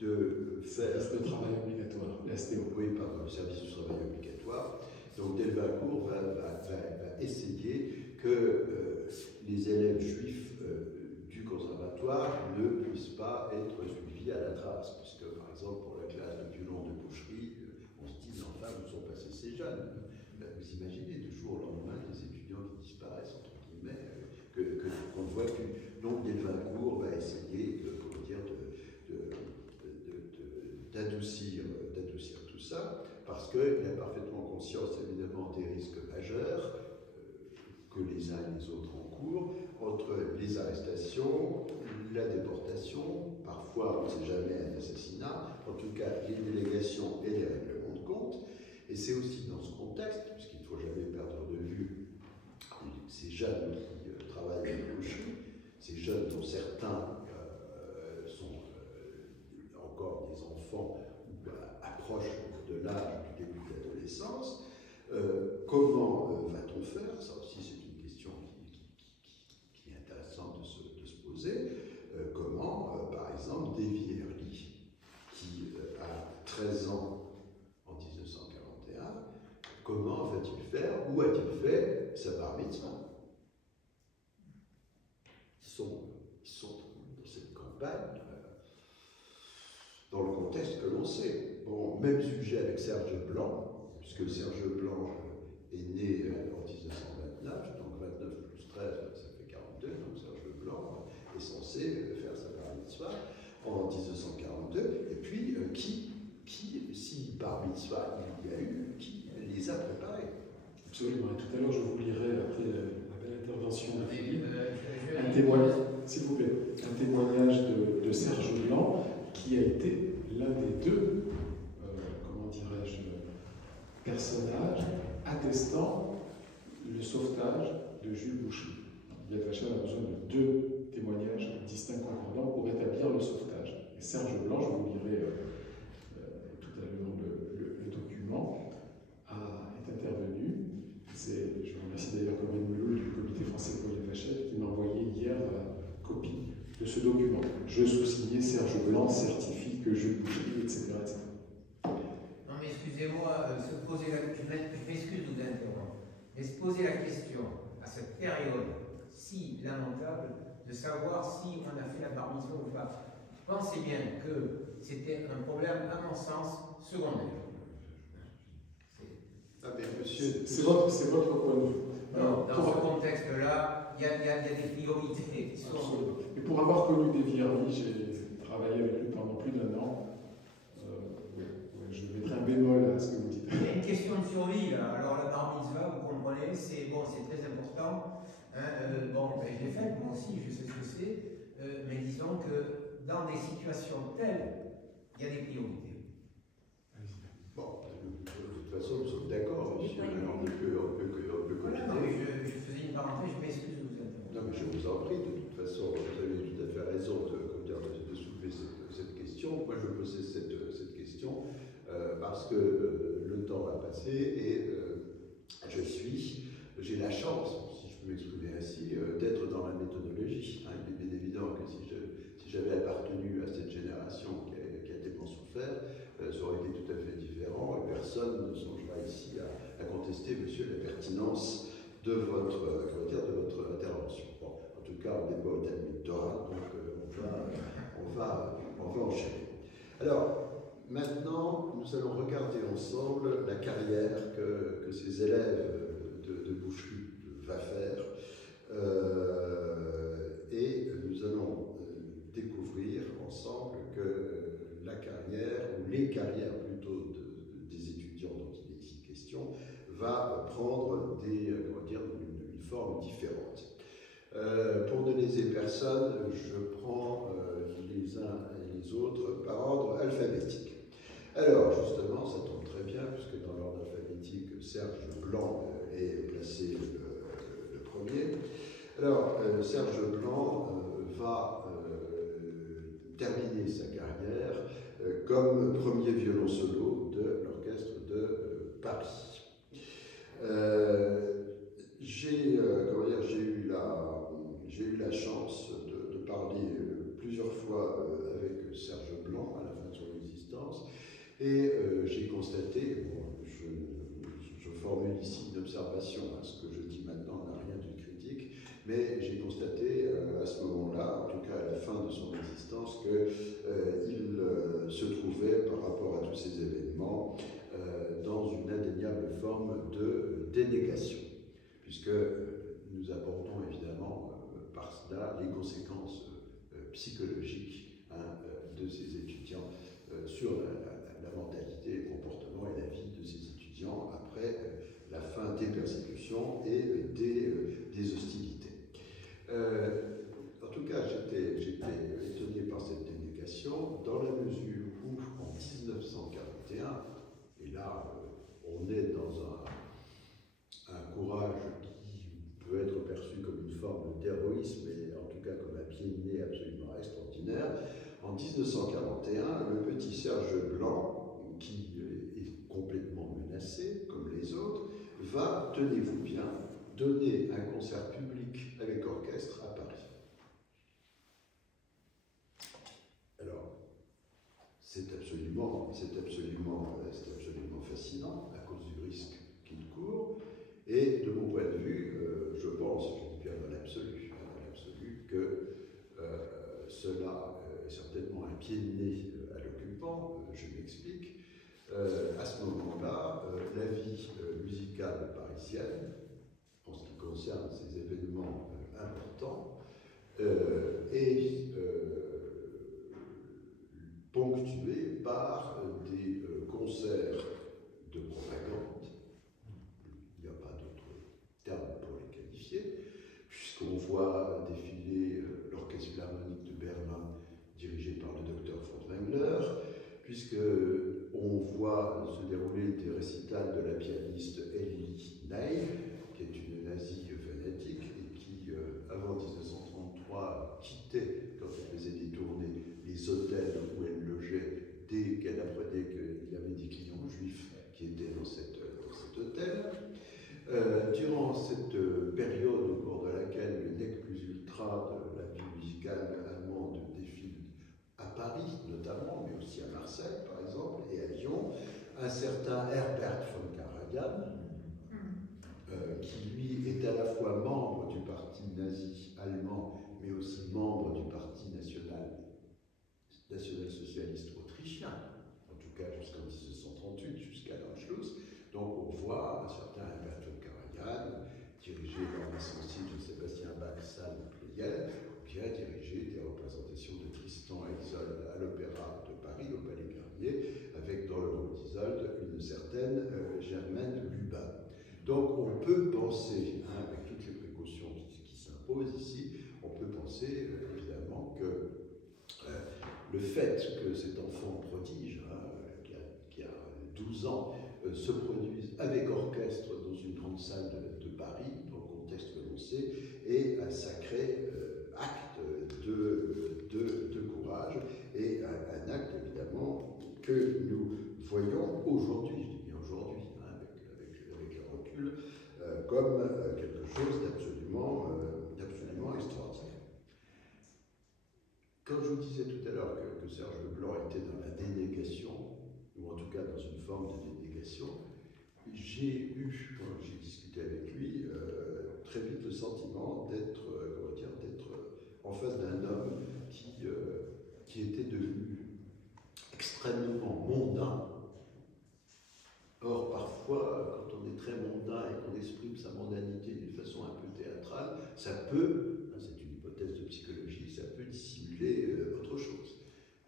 de faire... Le travail obligatoire, la STO. Oui, pardon, le service du travail obligatoire. Donc Delvincourt va essayer que les élèves juifs du conservatoire ne puissent pas être suivis à la trace. Parce que, par exemple, pour la classe de violon de boucherie, on se dit, enfin, où sont passés ces jeunes? Vous imaginez, du jour au lendemain, des étudiants qui disparaissent, entre guillemets, qu'on ne voit plus. Donc Delvincourt va essayer d'adoucir tout ça, parce qu'il a parfaitement conscience, évidemment, des risques majeurs que les uns et les autres encourent, entre les arrestations, la déportation, parfois, on ne sait jamais, un assassinat, en tout cas, les délégations et les règlements de compte. Et c'est aussi dans ce contexte, puisqu'il ne faut jamais perdre de vue ces jeunes qui travaillent à la boucherie, ces jeunes dont certains sont encore des enfants ou approchent de l'âge du début de l'adolescence, comment va-t-on faire? Ça aussi, c'est une question qui est intéressante de se poser. Comment, par exemple, Davy Early, qui a 13 ans en 1941, comment va-t-il faire? Où a-t-il fait sa bar mitzvah? Ils sont dans cette campagne, dans le contexte que l'on sait. Bon, même sujet avec Serge Blanc, puisque Serge Blanc est né en 1929, donc 29 plus 13, ça fait 42, donc Serge Blanc est censé faire sa bar mitzvah en 1942, et puis si bar mitzvah il y a eu, qui les a préparés? Absolument, et tout à l'heure je vous lirai, après la belle intervention de Philippe, un témoignage, s'il vous plaît, un témoignage de Serge Blanc, qui a été l'un des deux, comment dirais-je, personnages attestant le sauvetage de Jules Boucherie. Yad Vashem a besoin de deux témoignages distincts concordants pour établir le sauvetage. Et Serge Blanc, je vous lirai tout à l'heure le document, est intervenu. Je remercie d'ailleurs Corinne Meloul du Comité français pour Yad Vashem qui m'a envoyé hier copie de ce document. Je sous-signais Serge Blanc certifie que Jules Boucherie, etc. Non mais excusez-moi, je m'excuse de vous interrompre, mais se poser la question à cette période si lamentable de savoir si on a fait la bar mitzvah ou pas. Pensez bien que c'était un problème, à mon sens, secondaire. C'est votre point de vue. Non, dans ce contexte-là, il y a des priorités qui sont... Absolument. Et pour avoir connu Davy Early, j'ai travaillé avec lui pendant plus d'1 an. Je mettrai un bémol à ce que vous dites. Il y a une question de survie, là. Alors, la bar mitzvah, vous comprenez, c'est très important. Je l'ai fait, moi aussi, je sais ce que c'est. Mais disons que dans des situations telles, il y a des priorités. Bon, de toute façon, nous sommes d'accord, monsieur. Alors, on peut voilà, non, mais je faisais une parenthèse, je m'excuse de vous interrompre. Non, mais je vous en prie, de toute façon, vous avez tout à fait raison de soulever cette question. Moi, je posais cette question parce que le temps a passé et j'ai la chance, si je peux m'exprimer ainsi, d'être dans la méthodologie. Il est bien évident que si j'avais appartenu à cette génération qui a tellement souffert, ça aurait été tout à fait différent et personne ne songera ici à contester, monsieur, la pertinence de votre intervention. Bon, en tout cas, on n'est pas au thème électoral, donc on va enchaîner. Alors, maintenant, nous allons regarder ensemble la carrière que ces élèves de boucherie va faire et nous allons découvrir ensemble que la carrière, ou les carrières plutôt des étudiants dont il est ici question, va prendre une forme différente. Pour ne léser personne, je prends les uns et les autres par ordre alphabétique. Alors, justement, ça tombe très bien, puisque dans l'ordre alphabétique, Serge Blanc est placé le premier. Alors, Serge Blanc va terminer sa carrière comme premier violon solo de l'orchestre de Paris. J'ai eu la chance de parler plusieurs fois avec Serge Blanc à la fin de son existence, et j'ai constaté, bon, je formule ici une observation, hein, ce que je dis maintenant n'a rien d'une critique, mais j'ai constaté à ce moment-là, en tout cas à la fin de son existence, qu'il se trouvait, par rapport à tous ces événements, dans une indéniable forme de dénégation, puisque nous abordons évidemment par cela les conséquences psychologiques, hein, de ces étudiants sur la mentalité, le comportement et la vie de ces étudiants après la fin des persécutions et des hostilités. En tout cas, j'étais étonné par cette dénégation, dans la mesure où, en 1941, et là, on est dans un courage qui peut être perçu comme une forme d'héroïsme, mais en tout cas comme un pied de nez absolument extraordinaire. En 1941, le petit Serge Blanc, qui est complètement menacé, comme les autres, va, tenez-vous bien, donner un concert public avec orchestre à Paris. Alors, c'est absolument fascinant à cause du risque qu'il court, et de mon point de vue, je pense, je dis bien dans l'absolu, que cela est certainement un pied de nez à l'occupant. Je m'explique. À ce moment-là, la vie musicale parisienne, en ce qui concerne ces événements importants, est ponctuée par des concerts de propagande. Il n'y a pas d'autre terme pour les qualifier, puisqu'on voit défiler l'Orchestre Philharmonique de Berlin dirigé par le docteur Furtwängler, puisqu'on voit se dérouler des récitals de la pianiste Ellie Ney, qui est une nazie fanatique et qui, avant 1933, quittait, quand elle faisait des tournées, les hôtels où elle logeait dès qu'elle apprenait qu'il y avait des clients juifs qui étaient dans cet hôtel. Durant cette période au cours de laquelle le nec plus ultra de la vie musicale allemande défile à Paris notamment, mais aussi à Marseille par exemple, et à Lyon, un certain Herbert von Karajan, qui lui est à la fois membre du parti nazi allemand, mais aussi membre du parti national-socialiste autrichien, en tout cas jusqu'en 1938, jusqu'à l'Anschluss. Donc on voit un certain Herbert von Karajan diriger l'orgue sensible de Sébastien Bach, salle Pleyel, ou bien diriger des représentations de Tristan et Isolde à l'Opéra de Paris, au Palais Garnier, avec dans le rôle d'Isolde une certaine Germaine Lubin. Donc on peut penser, hein, avec toutes les précautions qui s'imposent ici, on peut penser évidemment que le fait que cet enfant prodige, hein, qui a 12 ans, se produise avec orchestre dans une grande salle de Paris, dans le contexte que l'on sait, est un sacré acte de courage, et un acte évidemment que nous voyons aujourd'hui, je dis bien aujourd'hui, hein, avec le recul, comme quelque chose d'absolument extraordinaire. Quand je vous disais tout à l'heure que Serge Blanc était dans la dénégation, ou en tout cas dans une forme de dénégation, j'ai eu, quand j'ai discuté avec lui, très vite le sentiment d'être en face d'un homme qui était devenu extrêmement mondain. Or, parfois, quand on est très mondain et qu'on exprime sa mondanité d'une façon un peu théâtrale, ça peut, hein, c'est une hypothèse de psychologie, ça peut dissimuler autre chose.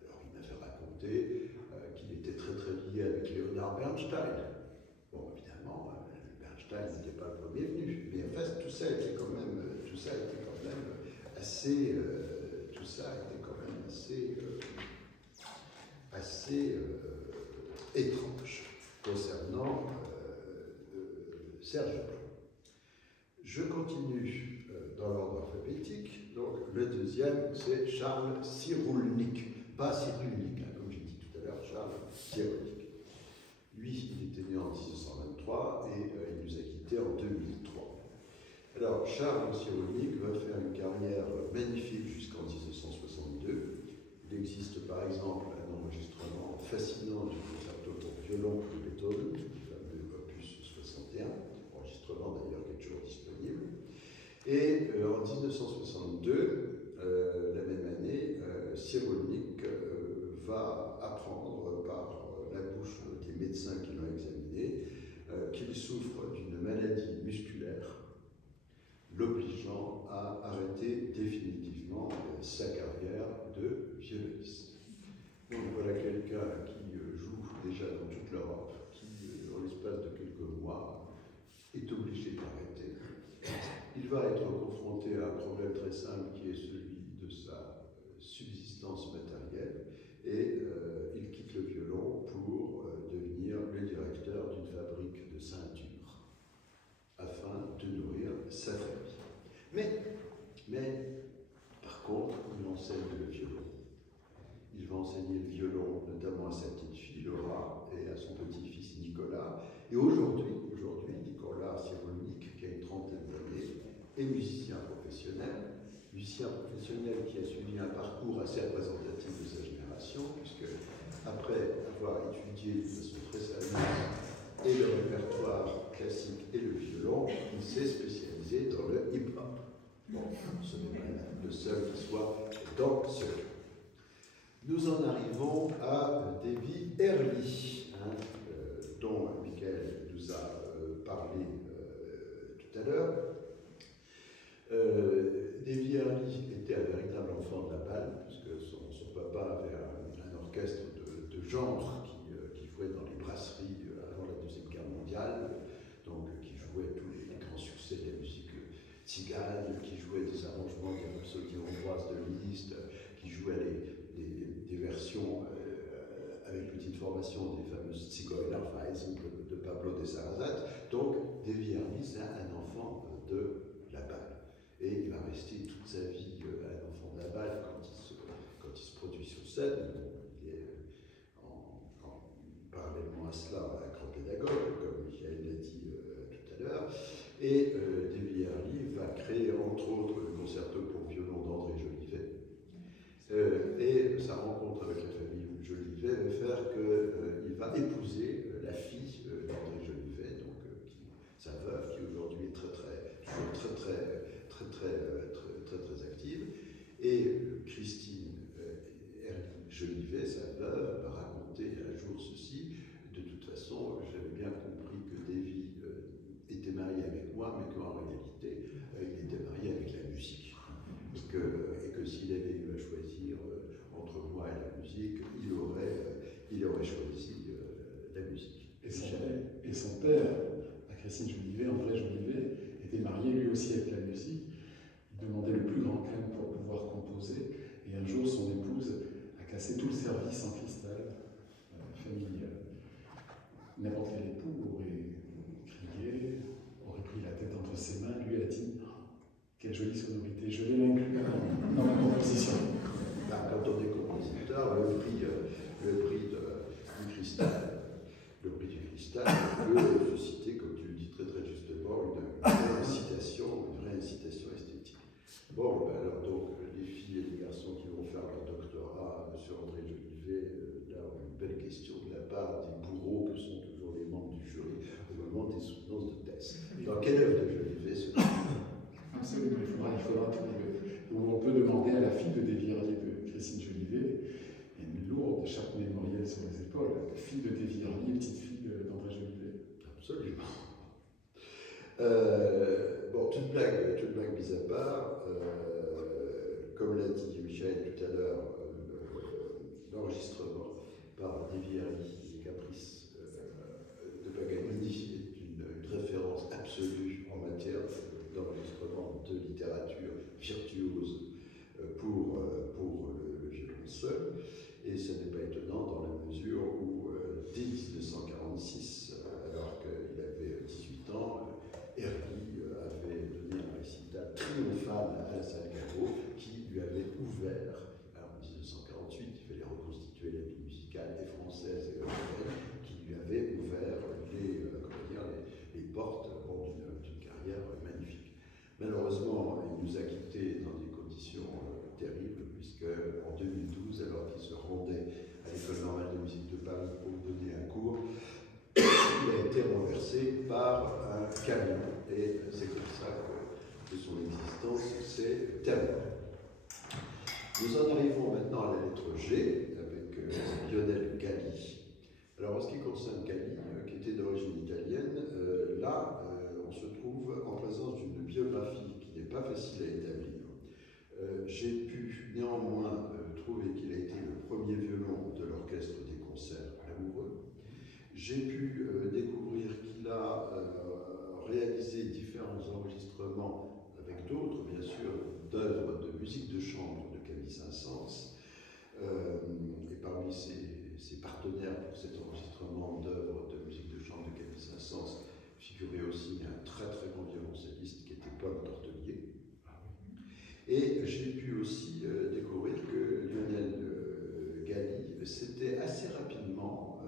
Alors, il m'avait raconté qu'il était très très lié avec Leonard Bernstein. Bon, évidemment, Bernstein n'était pas le premier venu, mais en fait, tout ça était quand même assez étrange concernant continue dans l'ordre alphabétique. Donc, le deuxième, c'est Charles Cyrulnik. Pas Cyrulnik, hein, comme j'ai dit tout à l'heure, Charles Cyrulnik. Lui, il était né en 1923 et il nous a quittés en 2003. Alors, Charles Cyrulnik va faire une carrière magnifique jusqu'en 1962. Il existe par exemple un enregistrement fascinant du concerto pour violon de Beethoven, le fameux opus 61, enregistrement d'ailleurs qui est toujours disponible. Et en 1962, la même année, Cyrulnik va apprendre par la bouche des médecins qui l'ont examiné qu'il souffre d'une maladie musculaire l'obligeant à arrêter définitivement sa carrière de violoniste. Donc voilà quelqu'un qui joue déjà dans toute l'Europe, qui, dans l'espace de quelques mois, est obligé d'arrêter. Il va être confronté à un problème très simple qui est celui de sa subsistance matérielle et il quitte le violon pour devenir le directeur d'une fabrique de ceintures afin de nourrir sa famille. Mais, par contre, il enseigne le violon. Il va enseigner le violon notamment à sa petite fille Laura et à son petit-fils Nicolas. Et aujourd'hui, Nicolas Cyrulnik, qui a une trentaine d'années, est musicien professionnel qui a suivi un parcours assez représentatif de sa génération, puisque après avoir étudié de façon très sérieuse et le répertoire classique et le violon, il s'est spécialisé dans le hip-hop. Bon, ce n'est pas le seul qui soit dans ce cas. Nous en arrivons à Davy Early, dont Michael nous a parlé tout à l'heure. Davy Early était un véritable enfant de la balle, puisque son papa avait un orchestre de genre qui jouait dans les brasseries avant la Deuxième Guerre mondiale, donc qui jouait tous les grands succès de la musique tzigane, qui jouait des arrangements des rhapsodies hongroises de Liszt, qui jouait des versions avec petite formation des fameuses Zigeunerweisen de Pablo de Sarrazat. Donc, Davy Early, c'est un enfant de la balle. Et il va rester toute sa vie un enfant de la balle quand il se produit sur scène. Il est, parallèlement à cela, un grand pédagogue, comme Michael l'a dit tout à l'heure. Et Davy Early va créer, entre autres, le concerto pour violon d'André Jolivet. Et sa rencontre avec la famille Jolivet va faire qu'il va épouser la fille d'André Jolivet, donc sa veuve, qui aujourd'hui est très active. Et Christine Jolivet, sa veuve, m'a raconté un jour ceci: de toute façon, j'avais bien compris que Davy était marié avec moi, mais qu'en réalité, il était marié avec la musique. Et que s'il avait eu à choisir entre moi et la musique, il aurait choisi la musique. Et son père, à Christine Jolivet, André Jolivet, était marié lui aussi avec la musique. Il demandait le plus grand calme pour pouvoir composer. Et un jour, son épouse a cassé tout le service en cristal. La famille, n'importe quel époux aurait crié, aurait pris la tête entre ses mains. Lui a dit: quelle jolie sonorité, je vais l'inclure dans ma composition. Quand on est compositeur, le prix du cristal peut susciter, comme tu le dis très justement, une vraie incitation esthétique. Bon, alors donc, les filles et les garçons qui vont faire leur doctorat sur André Jolivet, là, on a une belle question de la part des bourreaux que sont toujours les membres du jury au moment des soutenances de thèse. Dans quelle œuvre de Jolivet se trouve? Absolument, il faudra trouver. On peut demander à la fille de Davy Early, de Christine Jolivet, il y a une lourde chape mémorielle sur les épaules, la fille de Davy Early, petite fille d'André Jolivet. Absolument. Bon, toute blague mise à part, comme l'a dit Michel tout à l'heure, l'enregistrement par Davy Early des Caprices de Paganini est une référence absolue en matière d'enregistrement de littérature virtuose pour le violon seul. Et ce n'est pas étonnant dans la mesure où, dès 1946, alors qu'il avait 18 ans, Early avait donné un camion, et c'est comme ça que son existence s'est terminée. Nous en arrivons maintenant à la lettre G, avec Lionel Galli. Alors, en ce qui concerne Galli, qui était d'origine italienne, là, on se trouve en présence d'une biographie qui n'est pas facile à établir. J'ai pu néanmoins trouver qu'il a été le premier violon de l'orchestre des concerts Lamoureux. J'ai pu découvrir qu'il a réalisé différents enregistrements avec d'autres, bien sûr, d'œuvres de musique de chambre de Camille Saint-Saëns. Et parmi ses partenaires pour cet enregistrement d'œuvres de musique de chambre de Camille Saint-Saëns figurait aussi un très très grand violoncelliste qui était Paul Tortelier. Et j'ai pu aussi découvrir que Lionel Galli s'était assez rapidement,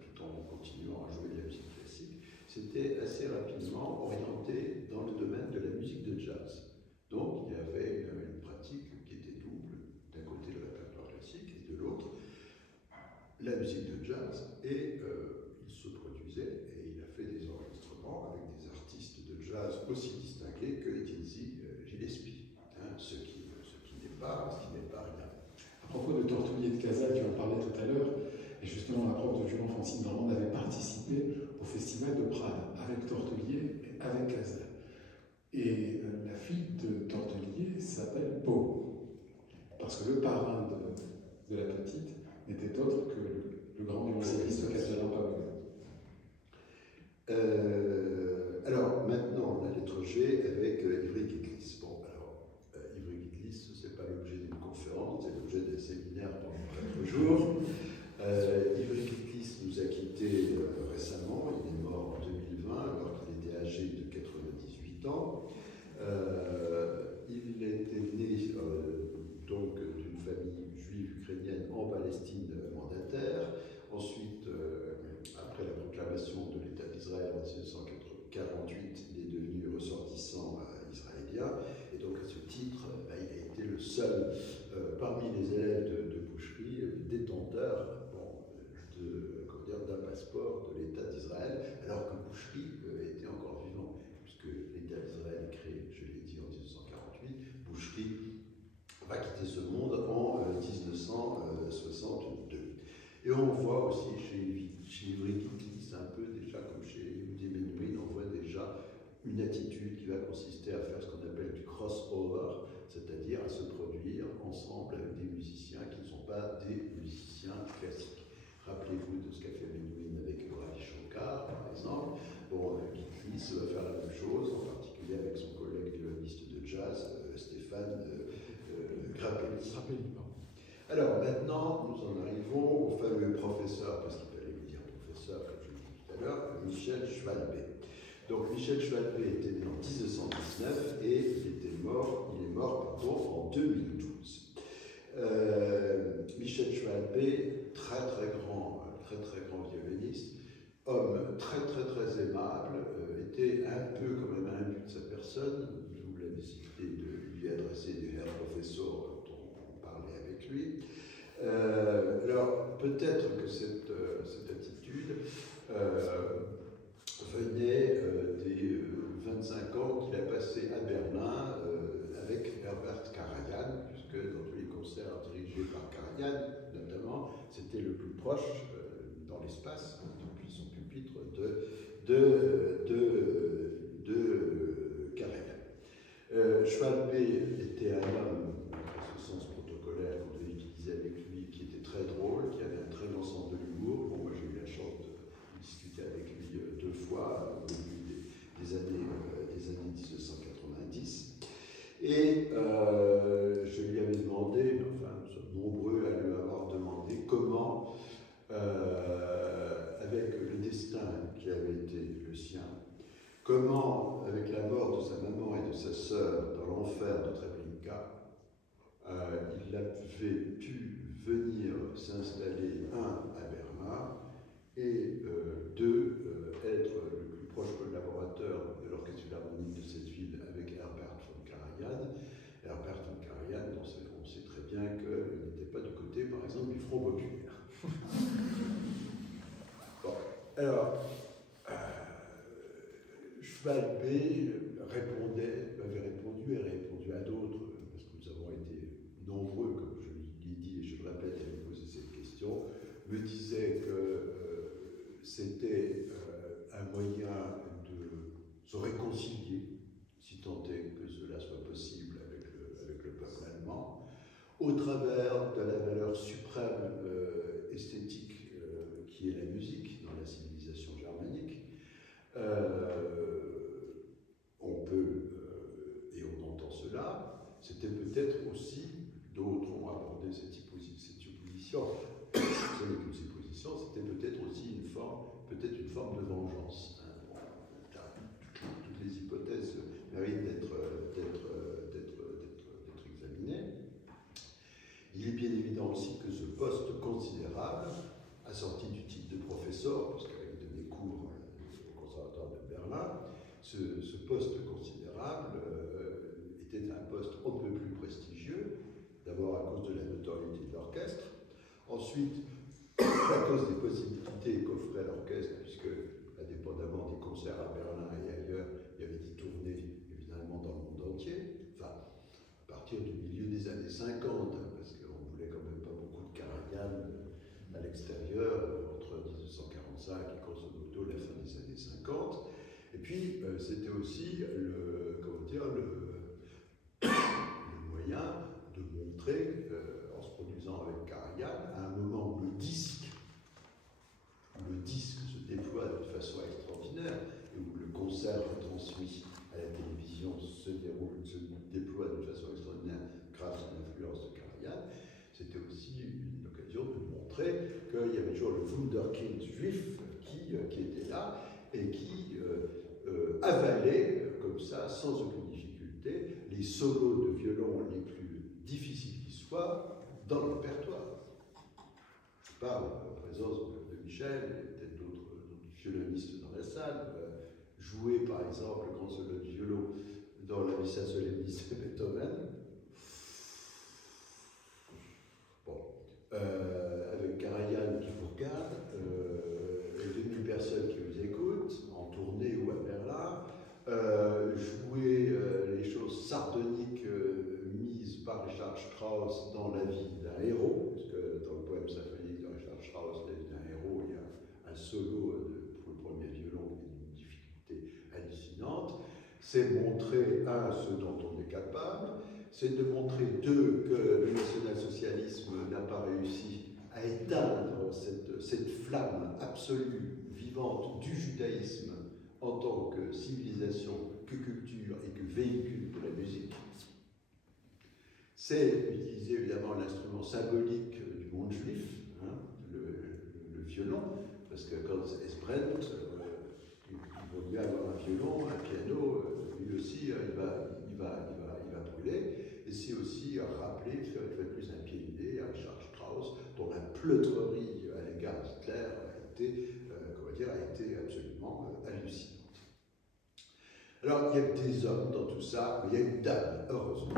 tout en continuant à jouer de la musique classique, s'était assez rapidement orienté dans le domaine de la musique de jazz. Donc il y avait une pratique qui était double, d'un côté le répertoire classique et de l'autre la musique de jazz, et il se produisait et il a fait des enregistrements avec des artistes de jazz aussi distingués que Dizzy Gillespie, hein, ce qui n'est pas rien. À propos de Tortelier et de Casal, tu en parlais tout à l'heure, et justement la prof de violon Francine Normand avait participé au festival de Prades avec Tortelier et avec Casal. Et la fille de Tortelier s'appelle Pau, parce que le parrain de la petite n'était autre que le grand violoncelliste catalan Pablo. Alors maintenant, la lettre G avec Ivry Guitlis. Bon, alors, Ivry Guitlis, ce n'est pas l'objet d'une conférence, c'est l'objet d'un séminaire pendant 4 jours. Ivry Guitlis nous a quittés récemment, il est mort en 2020 alors qu'il était âgé de 98 ans. Il était né donc d'une famille juive ukrainienne en Palestine mandataire. Ensuite, après la proclamation de l'État d'Israël en 1948, il est devenu ressortissant israélien. Et donc, à ce titre, il a été le seul parmi les élèves de Boucherie détenteur d'un passeport de l'État d'Israël, alors que Boucherie était encore vivant, puisque l'État d'Israël est créé, je l'ai dit, en 1948. Boucherie va quitter ce monde en 1962. Et on voit aussi chez Ivry Guitlis, un peu déjà comme chez Yehudi Menuhin, on voit déjà une attitude qui va consister à faire ce qu'on appelle du crossover, c'est-à-dire à se produire ensemble avec des musiciens qui ne sont pas des musiciens classiques. Rappelez-vous de ce qu'a fait Menuhin avec Ravi Shankar, par exemple. Bon, Guitlis va faire la même chose, en particulier avec son collègue violoniste de jazz, Stéphane Grappelli. Alors maintenant, nous en arrivons au fameux professeur, parce qu'il fallait lui dire professeur, comme je l'ai dit tout à l'heure, Michel Schwalbe. Donc Michel Schwalbe était né en 1919 et il est mort en 2012. Michel Schwalbe, très grand violoniste, homme très aimable, était un peu quand même imbu de sa personne. Je vous l'avais cité de lui adresser des Herr Professor quand on parlait avec lui. Alors peut-être que cette attitude venait des 25 ans qu'il a passé à Berlin avec Herbert Karajan, puisque dans tous les concerts dirigés par Karajan, notamment, c'était le plus proche dans l'espace, depuis son pupitre, de Karajan. Schwalbe était un homme, à ce sens protocolaire qu'on devait utiliser avec lui, qui était très drôle, qui avait un très grand sens de l'humour. Bon, moi j'ai eu la chance de discuter avec lui 2 fois au début des années 1990. Et je lui avais demandé, enfin nous sommes nombreux à lui avoir demandé comment, avec le destin qui avait été le sien, comment, avec la mort de sa maman et de sa sœur dans l'enfer de Treblinka, il avait pu venir s'installer, à Berlin, et 2, être le plus proche collaborateur de l'orchestre philharmonique de cette ville avec Herbert von Karajan. Herbert von Karajan, on sait très bien qu'il n'était pas du côté, par exemple, du Front populaire. Bon, alors, Cheval B m'avait répondu et répondu à d'autres, parce que nous avons été nombreux, comme je l'ai dit et je le répète, à me poser cette question, me disait que c'était un moyen de se réconcilier, si tant est que cela soit possible avec le peuple allemand, au travers de la valeur suprême esthétique qui est la musique dans la civilisation germanique. On peut, et on entend cela, c'était peut-être aussi, d'autres ont abordé cette opposition, ce n'est qu'une supposition, c'était peut-être aussi une forme de vengeance. Toutes les hypothèses méritent d'être examinées. Il est bien évident aussi que ce poste considérable, assorti du titre de professeur, parce qu'avec de mes cours au Conservatoire de Berlin, ce poste considérable était un poste un peu plus prestigieux, d'abord à cause de la notoriété de l'orchestre, ensuite à cause des possibilités qu'offrait l'orchestre, puisque, indépendamment des concerts à Berlin et ailleurs, il y avait des tournées, évidemment, dans le monde entier, enfin, à partir du milieu des années 50, parce qu'on ne voulait quand même pas beaucoup de Karajan à l'extérieur, entre 1945 et grosso modo la fin des années 50. Et puis, c'était aussi le moyen de montrer, en se produisant avec Karajan, à un moment où le disque se déploie de façon extraordinaire, et où le concert retransmis à la télévision se déploie de façon extraordinaire grâce à l'influence de Karajan, c'était aussi une occasion de montrer qu'il y avait toujours le Wunderkind juif qui était là et qui avalait comme ça, sans aucune difficulté, les solos de violon les plus difficiles qui soient dans le répertoire. Je parle en présence de Michel et peut-être d'autres violonistes dans la salle, jouer par exemple le grand solo de violon dans la Missa Solemnis de Beethoven. Bon, avec Karajan qui vous regarde, les 2000 personnes qui vous écoutent, en tournée ou à Berlin, jouer les choses sardoniques mises par Richard Strauss dans la vie d'un héros, parce que dans le poème symphonique de Richard Strauss, la vie d'un héros, il y a un solo pour le premier violon qui est d'une difficulté hallucinante. C'est montrer, un, ce dont on est capable, c'est de montrer, deux, que le national-socialisme n'a pas réussi à éteindre cette flamme absolue, vivante du judaïsme en tant que civilisation, que culture et que véhicule de la musique. C'est utiliser évidemment l'instrument symbolique du monde juif, hein, le violon, parce que quand Esbrand, il vaut mieux avoir un violon, un piano, lui aussi, il va brûler. Et c'est aussi rappeler, faire une fois de plus un pied d'idée à Richard Strauss, dont la pleutrerie à l'égard d'Hitler a été absolument hallucinante. Alors, il y a des hommes dans tout ça, mais il y a une dame, heureusement.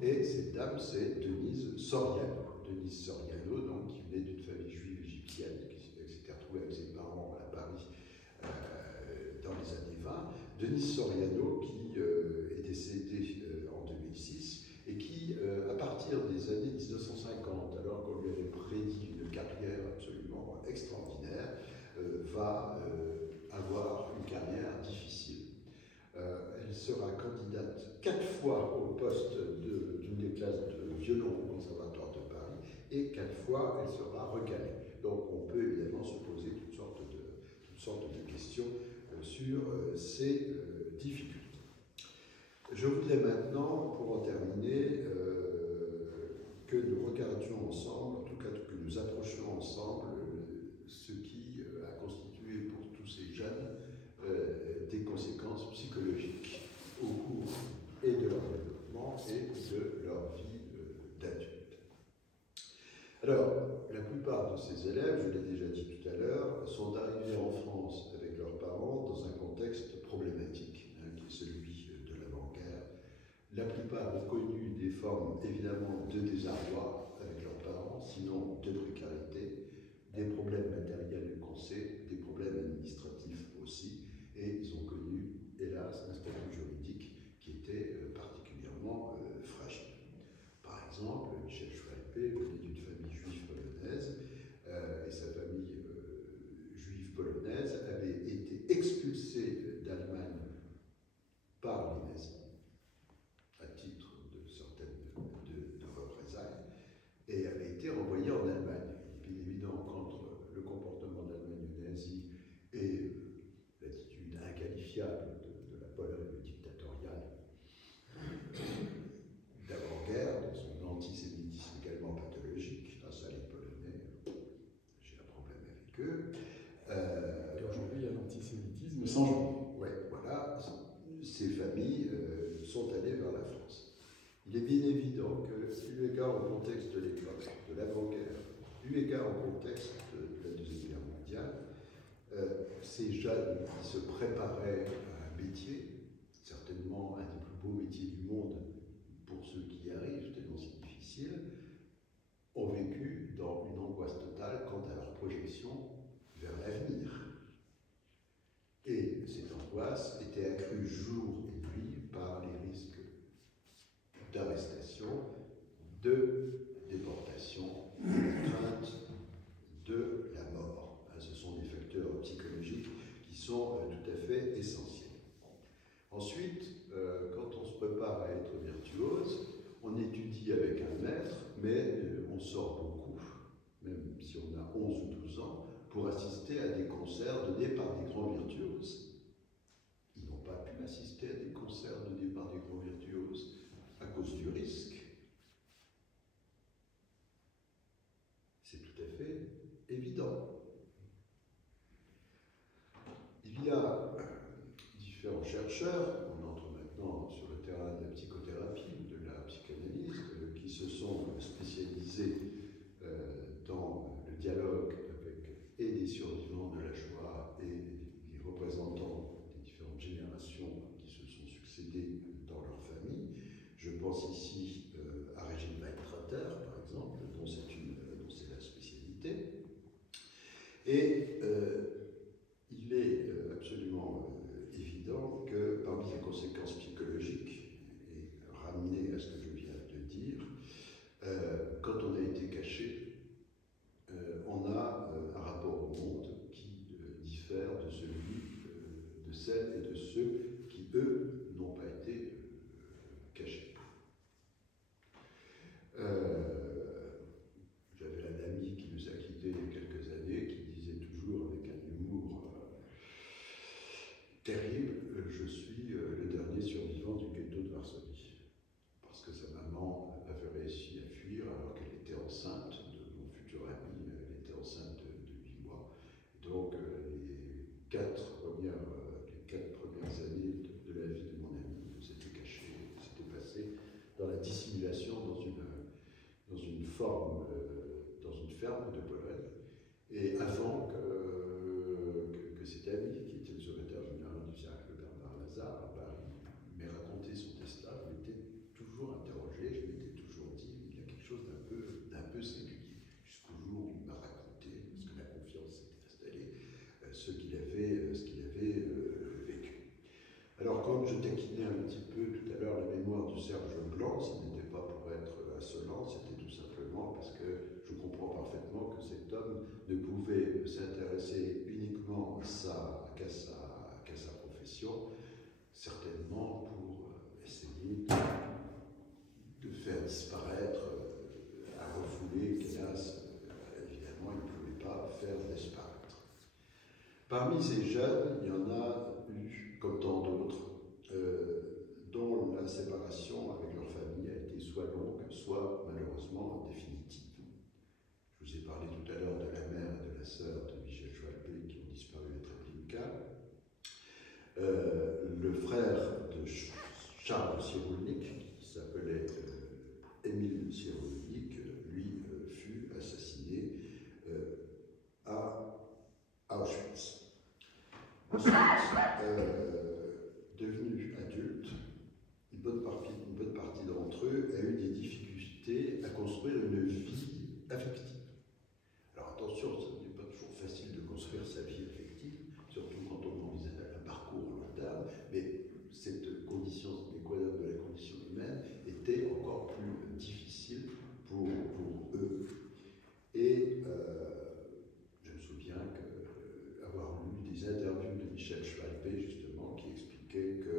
Et cette dame, c'est Denise Soriano. Denise Soriano, donc, qui venait d'une famille juive égyptienne, qui s'était retrouvée avec ses parents à Paris dans les années 20. Denise Soriano, qui est décédée en 2006, et qui, à partir des années 1950, alors qu'on lui avait prédit une carrière absolument extraordinaire, va avoir une carrière difficile. Elle sera candidate 4 fois au poste d'une des classes de violon au Conservatoire de Paris, et 4 fois elle sera recalée. Donc on peut évidemment se poser toutes sortes de questions sur ces difficultés. Je voudrais maintenant, pour en terminer, que nous regardions ensemble, en tout cas que nous approchions ensemble ce qui a constitué pour tous ces jeunes des conséquences psychologiques au cours et de leur développement et de leur vie d'adulte. Alors, la plupart de ces élèves, je l'ai déjà dit tout à l'heure, sont arrivés en France avec leurs parents dans un contexte problématique, hein, qui est celui de l'avant-guerre. La plupart ont connu des formes, évidemment, de désarroi avec leurs parents, sinon de précarité, des problèmes matériels qu'on sait, des problèmes administratifs aussi, et ils ont connu hélas, un statut juridique qui était particulièrement fragile. Par exemple, Michel Schwalbe venait d'une famille juive polonaise, et sa famille juive polonaise avait été expulsée d'Allemagne par les nazis, à titre de certaines de représailles, et avait été renvoyée en Allemagne. Il est bien évident qu'entre le comportement de l'Allemagne nazie et l'attitude inqualifiable de la Pologne dictatoriale d'avant-guerre, de son antisémitisme également pathologique, ça les Polonais, j'ai un problème avec eux. Et aujourd'hui, il y a l'antisémitisme sans juif. Oui, voilà, ces familles sont allées vers la France. Il est bien évident que, eu égard au contexte de l'époque, de l'avant-guerre, eu égard au contexte de la Deuxième Guerre mondiale, ces jeunes qui se préparaient à un métier, certainement un des plus beaux métiers du monde pour ceux qui y arrivent, tellement c'est difficile, ont vécu dans une angoisse totale quant à leur projection vers l'avenir. Et cette angoisse était accrue jour et nuit par les risques d'arrestation, de déportation, de crainte de la mort. Ce sont des facteurs psychologiques qui sont tout à fait essentiels. Ensuite, quand on se prépare à être virtuose, on étudie avec un maître, mais on sort beaucoup, même si on a 11 ou 12 ans, pour assister à des concerts donnés par des grands virtuoses. Ils n'ont pas pu assister à des concerts donnés par des grands virtuoses à cause du risque. C'est tout à fait évident. Il y a différents chercheurs, on entre maintenant sur le terrain de la psychothérapie ou de la psychanalyse, qui se sont spécialisés dans le dialogue avec et des survivants de la Shoah et les représentants des différentes générations qui se sont succédés dans leur famille. Je pense ici à Régine Weintrater, par exemple, dont c'est la spécialité. Et il est absolument évident que parmi les conséquences psychologiques, et ramener à ce que je viens de dire, quand on a été caché, on a un rapport au monde qui diffère de celui de celles et de ceux qui, eux, n'ont pas été cachés. J'avais un ami qui nous a quittés il y a quelques années, qui disait toujours avec un humour terrible, je suis le dernier survivant du ghetto de Varsovie. Parce que sa maman avait réussi à fuir alors qu'elle était enceinte de mon futur ami, elle était enceinte de 8 mois. Donc les quatre premières années de la vie de mon ami, on s'était caché, c'était passé dans la dissimulation dans une ferme de Pologne. Et avant que cet ami, qui était le secrétaire général du cercle Bernard Lazare à Paris, m'ait raconté son destin, je m'étais toujours interrogé, je m'étais toujours dit, il y a quelque chose d'un peu singulier, jusqu'au jour où il m'a raconté, parce que la confiance s'était installée, ce qu'il avait vécu. Alors, quand je taquinais un petit peu tout à l'heure la mémoire du Serge Blanc, ce n'était pas pour être insolent, c'était tout simplement parce que je comprends parfaitement que cet homme ne pouvait s'intéresser uniquement qu'à sa profession, certainement pour essayer de faire disparaître, à refouler, qu'hélas, évidemment, il ne pouvait pas faire disparaître. Parmi ces jeunes, il y en a eu, comme tant d'autres, dont la séparation avec leur famille a été soit longue, soit malheureusement définitive. Je vous ai parlé tout à l'heure de la mère et de la sœur de Michel Schwalbe qui ont disparu à Treblinka. Le frère de Charles Cyrulnik, qui s'appelait Émile Cyrulnik, lui fut assassiné à Auschwitz. Ensuite, devenu adulte, une bonne partie d'entre eux a eu des difficultés à construire une vie affective. Alors attention, ce n'est pas toujours facile de construire sa vie affective, surtout quand on envisage un parcours long terme, mais été encore plus difficile pour eux. Et je me souviens avoir lu des interviews de Michel Schwalbe, justement, qui expliquait que,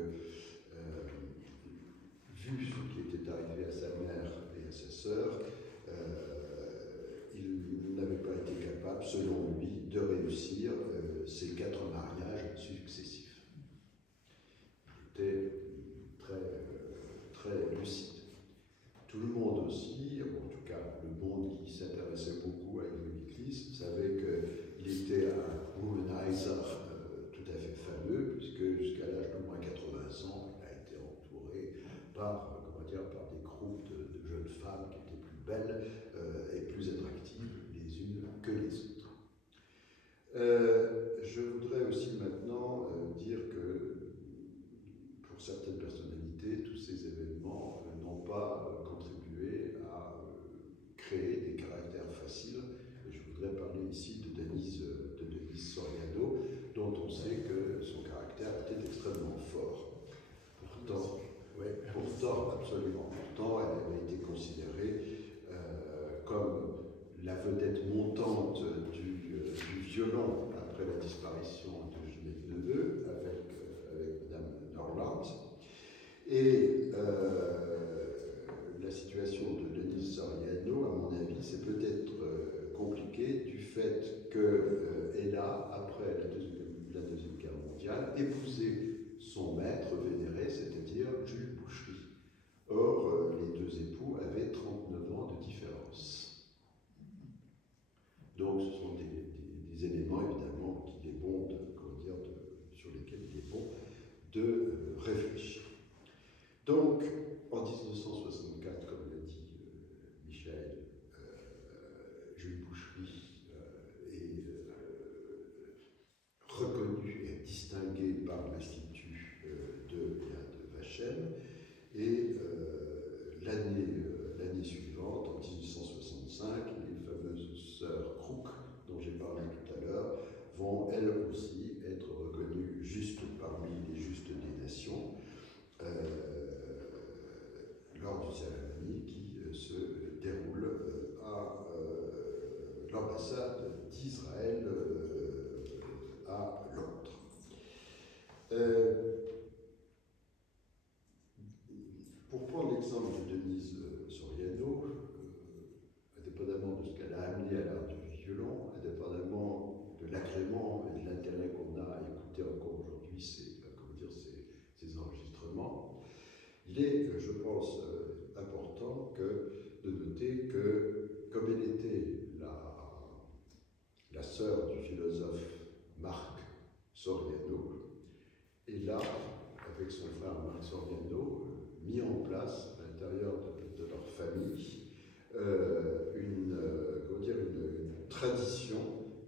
vu ce qui était arrivé à sa mère et à sa sœur, il n'avait pas été capable, selon lui, de réussir ces 4 mariages successifs. Il était très lucide. Tout le monde aussi, en tout cas le monde qui s'intéressait beaucoup à Edwin Inclis, savait qu'il était un womanizer tout à fait fameux, puisque jusqu'à l'âge d'au moins 80 ans, il a été entouré par des groupes de jeunes femmes qui étaient plus belles et plus attractives les unes que les autres. Je voudrais aussi maintenant dire que pour certaines personnalités, tous ces événements n'ont pas contribué à créer des caractères faciles. Je voudrais parler ici de Denise Soriano, dont on sait que son caractère était extrêmement fort. Pourtant, absolument. Pourtant, elle avait été considérée comme la vedette montante du violon après la disparition de Juliette Neveu avec Madame Norland. Et la situation de Denise Soriano, à mon avis, c'est peut-être compliqué du fait qu'elle a, après la Deuxième Guerre mondiale, épousé son maître vénéré, c'est-à-dire Jules Boucherie. Or, les 2 époux avaient 39 ans de différence. Donc, ce sont des éléments, évidemment, qu'il est bon sur lesquels il est bon de réfléchir. Donc, en 1964, comme l'a dit Michel, Jules Boucherie est reconnu et distingué par l'Institut de Vachem, et l'année suivante, en 1865, les fameuses sœurs Crook, dont j'ai parlé tout à l'heure, vont elles aussi être reconnues justes parmi les justes des nations, lors d'une cérémonie qui se déroule à l'ambassade d'Israël à Londres. Pour prendre l'exemple de Denise Soriano, indépendamment de ce qu'elle a amené à l'art du violon, indépendamment de l'agrément et de l'intérêt qu'on a à écouter encore aujourd'hui ces enregistrements, il est, je pense, important de noter que, comme elle était la sœur du philosophe Marc Soriano, et là, avec son frère Marc Soriano, mis en place à l'intérieur de leur famille une tradition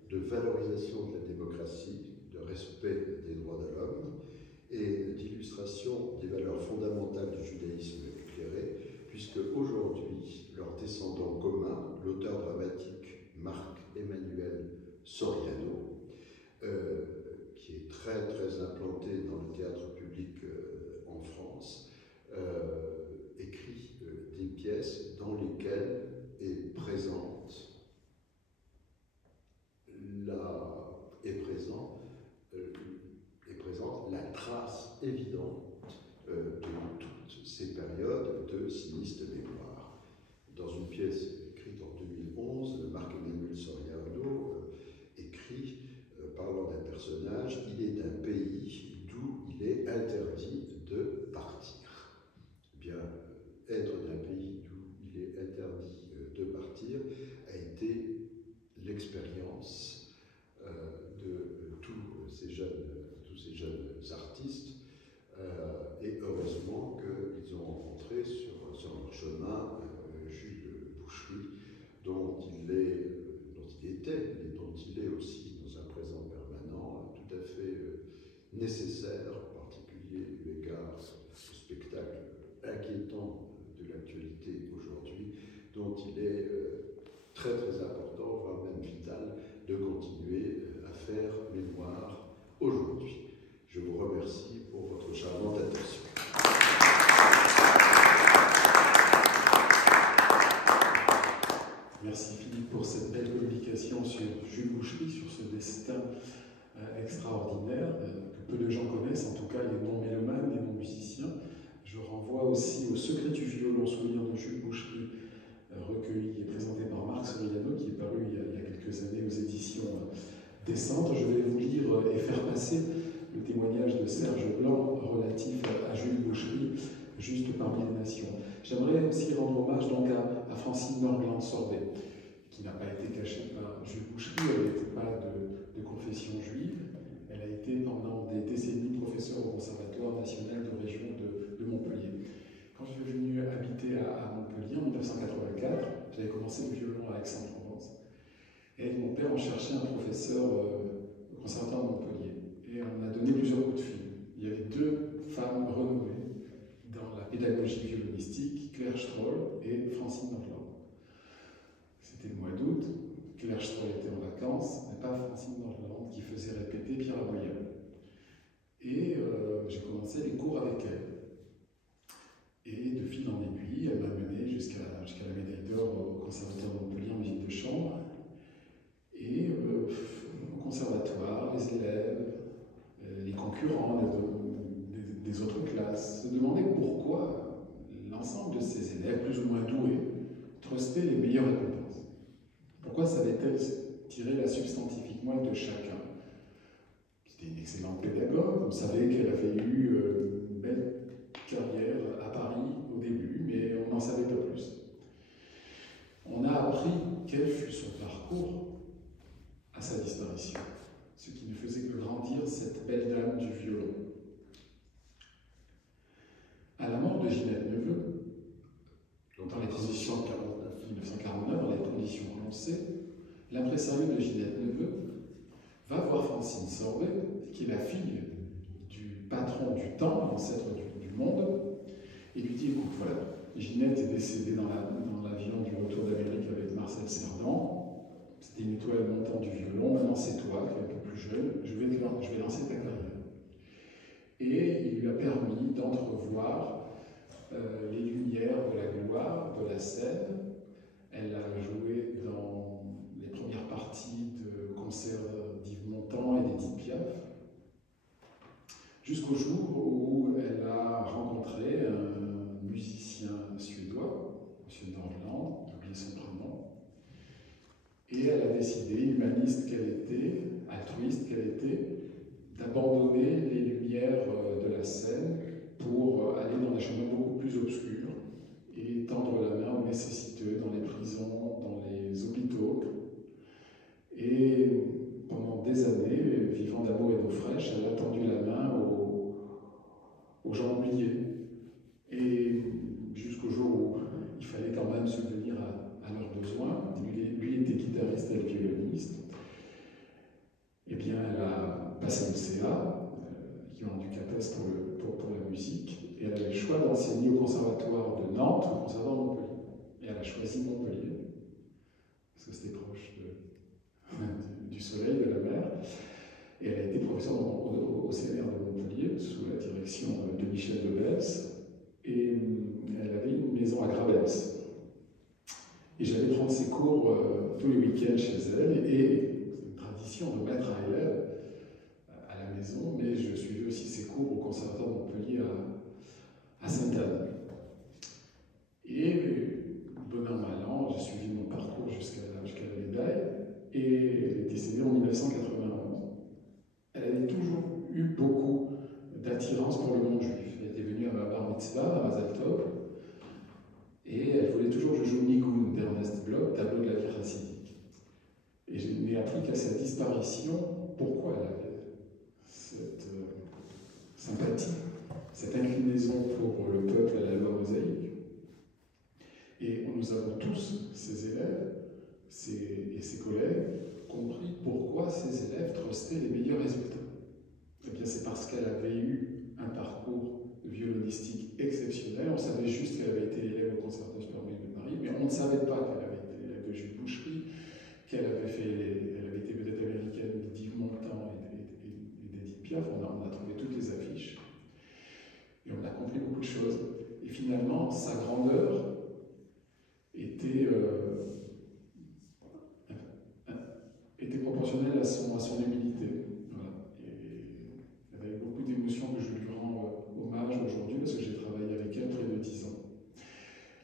de valorisation de la démocratie, de respect des droits de l'homme et d'illustration des valeurs fondamentales du judaïsme éclairé, puisque aujourd'hui, leur descendant commun, l'auteur dramatique Marc-Emmanuel Soriano, qui est très implanté dans le théâtre public en France, écrit des pièces dans lesquelles est présente la trace évidente de toutes ces périodes de sinistre mémoire. Dans une pièce écrite en 2011, Marc-Emmanuel Soriano écrit, parlant d'un personnage, « Il est d'un pays d'où il est interdit de partir ». Eh bien, être d'un pays d'où il est interdit de partir extraordinaire, que peu de gens connaissent, en tout cas les non-mélomanes, les non-musiciens. Je renvoie aussi au Secret du violon, souvenir de Jules Boucherie, recueilli et présenté par Marc Soriano, qui est paru il y a quelques années aux éditions Descente. Je vais vous lire et faire passer le témoignage de Serge Blanc relatif à Jules Boucherie, juste parmi les nations. J'aimerais aussi rendre hommage donc à Francine Norgland-Sorbet, qui n'a pas été cachée par Jules Boucherie. Elle n'était pas de confession juive. Elle a été pendant des décennies professeure au Conservatoire national de région de Montpellier. Quand je suis venu habiter à Montpellier en 1984, j'avais commencé le violon à Aix-en-Provence. Et mon père en cherchait un professeur au Conservatoire de Montpellier. Et on a donné plusieurs coups de fil. Il y avait deux femmes renommées dans la pédagogie violonistique, Claire Stroll et Francine Norgland. C'était le mois d'août. Claire Stroll était en vacances, mais pas Francine Norgland qui faisait répéter Pierre Lamoyenne. Et j'ai commencé les cours avec elle. Et de fil en aiguille, elle m'a mené jusqu'à la médaille d'or au Conservatoire de Montpellier en musique de chambre. Et au conservatoire, les élèves, les concurrents des autres classes se demandaient pourquoi l'ensemble de ces élèves, plus ou moins doués, trustaient les meilleures récompenses. Pourquoi savait-elle tirer la substantifique moelle de chacun? C'était une excellente pédagogue, on savait qu'elle avait eu une belle carrière à Paris au début, mais on n'en savait pas plus. On a appris quel fut son parcours à sa disparition, ce qui ne faisait que grandir cette belle dame du violon. À la mort de Ginette Neveu, dans les conditions 1949, dans les conditions que l'on sait, l'impresario de Ginette Neveu va voir Francine Sorbet, qui est la fille du patron du temps, l'ancêtre du monde, et lui dit, écoute, voilà, Ginette est décédée dans l'avion du retour d'Amérique avec Marcel Cerdan. C'était une étoile montante du violon. Maintenant, c'est toi, qui es un peu plus jeune, je vais lancer ta carrière. Et il lui a permis d'entrevoir les lumières de la gloire, de la scène. Elle a joué dans les premières parties de concerts d'Yves Montand et d'Edith Piaf, jusqu'au jour où elle a rencontré un musicien suédois, M. Norgland, j'ai oublié son prénom, et elle a décidé, humaniste qu'elle était, altruiste qu'elle était, d'abandonner les lumières de la scène pour aller dans des chemins beaucoup plus obscurs et tendre la main aux nécessiteux dans les prisons, dans les hôpitaux. Et pendant des années, vivant d'amour et d'eau fraîche, elle a tendu la main aux gens oubliés. Et jusqu'au jour où il fallait quand même subvenir à leurs besoins. Lui était guitariste et violoniste. Eh bien, elle a passé le CA, qui a rendu CAPES pour la musique, et elle avait le choix d'enseigner au Conservatoire de Nantes ou au Conservatoire de Montpellier. Et elle a choisi Montpellier, parce que c'était proche du soleil, de la mer. Et elle a été professeure au CNR de Montpellier, sous la direction de Michel Debels, et elle avait une maison à Gravels. Et j'allais prendre ses cours tous les week-ends chez elle, et c'est une tradition de mettre un élève à la maison, mais je suivais aussi ses cours au Conservatoire de Montpellier à Sainte-Anne. Et bon an, mal an, j'ai suivi mon parcours jusqu'à la médaille, et elle est décédée en 1991. Elle avait toujours eu beaucoup d'attirance pour le monde juif. Elle était venue à ma bar mitzvah, à Mazal Tov, et elle voulait toujours que je joue Nigun d'Ernest Bloch, tableau de la vie chassidique. Et je n'ai appris qu'à sa disparition, pourquoi elle avait cette sympathie, cette inclinaison pour le peuple à la loi mosaïque. Et nous avons tous, ces élèves et ses collègues, compris pourquoi ces élèves trustaient les meilleurs résultats. Eh bien, c'est parce qu'elle avait eu un parcours violonistique exceptionnel. On savait juste qu'elle avait été élève au Conservatoire supérieur de Paris, mais on ne savait pas qu'elle avait été élève de Jules Boucherie, qu'elle avait été vedette américaine d'Yves Montand et d'Edith Piaf. On a trouvé toutes les affiches. Et on a compris beaucoup de choses. Et finalement, sa grandeur était proportionnelle à son humilité. Voilà. Et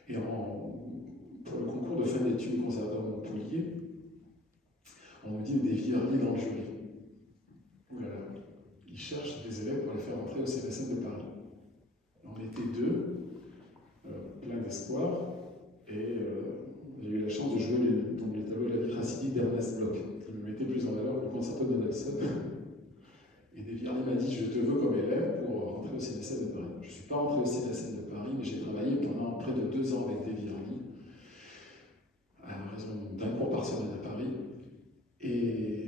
Et pour le concours de fin d'études conservatoire de Montpellier, on nous dit des Vierlier dans le jury. Voilà. Ils cherchent des élèves pour les faire entrer au CNSM de Paris. On était deux, plein d'espoir, et j'ai eu la chance de jouer les tableaux de la vie racidique d'Ernest Bloch, qui me mettait plus en valeur que le concerto de Mendelssohn. Et des Vierlier m'a dit: je te veux comme élève pour rentrer au CNSM de Paris. Je ne suis pas rentré au CNSM de Paris, mais j'ai travaillé pendant près de 2 ans avec des Vierlier, à raison d'un cours par semaine à Paris. Et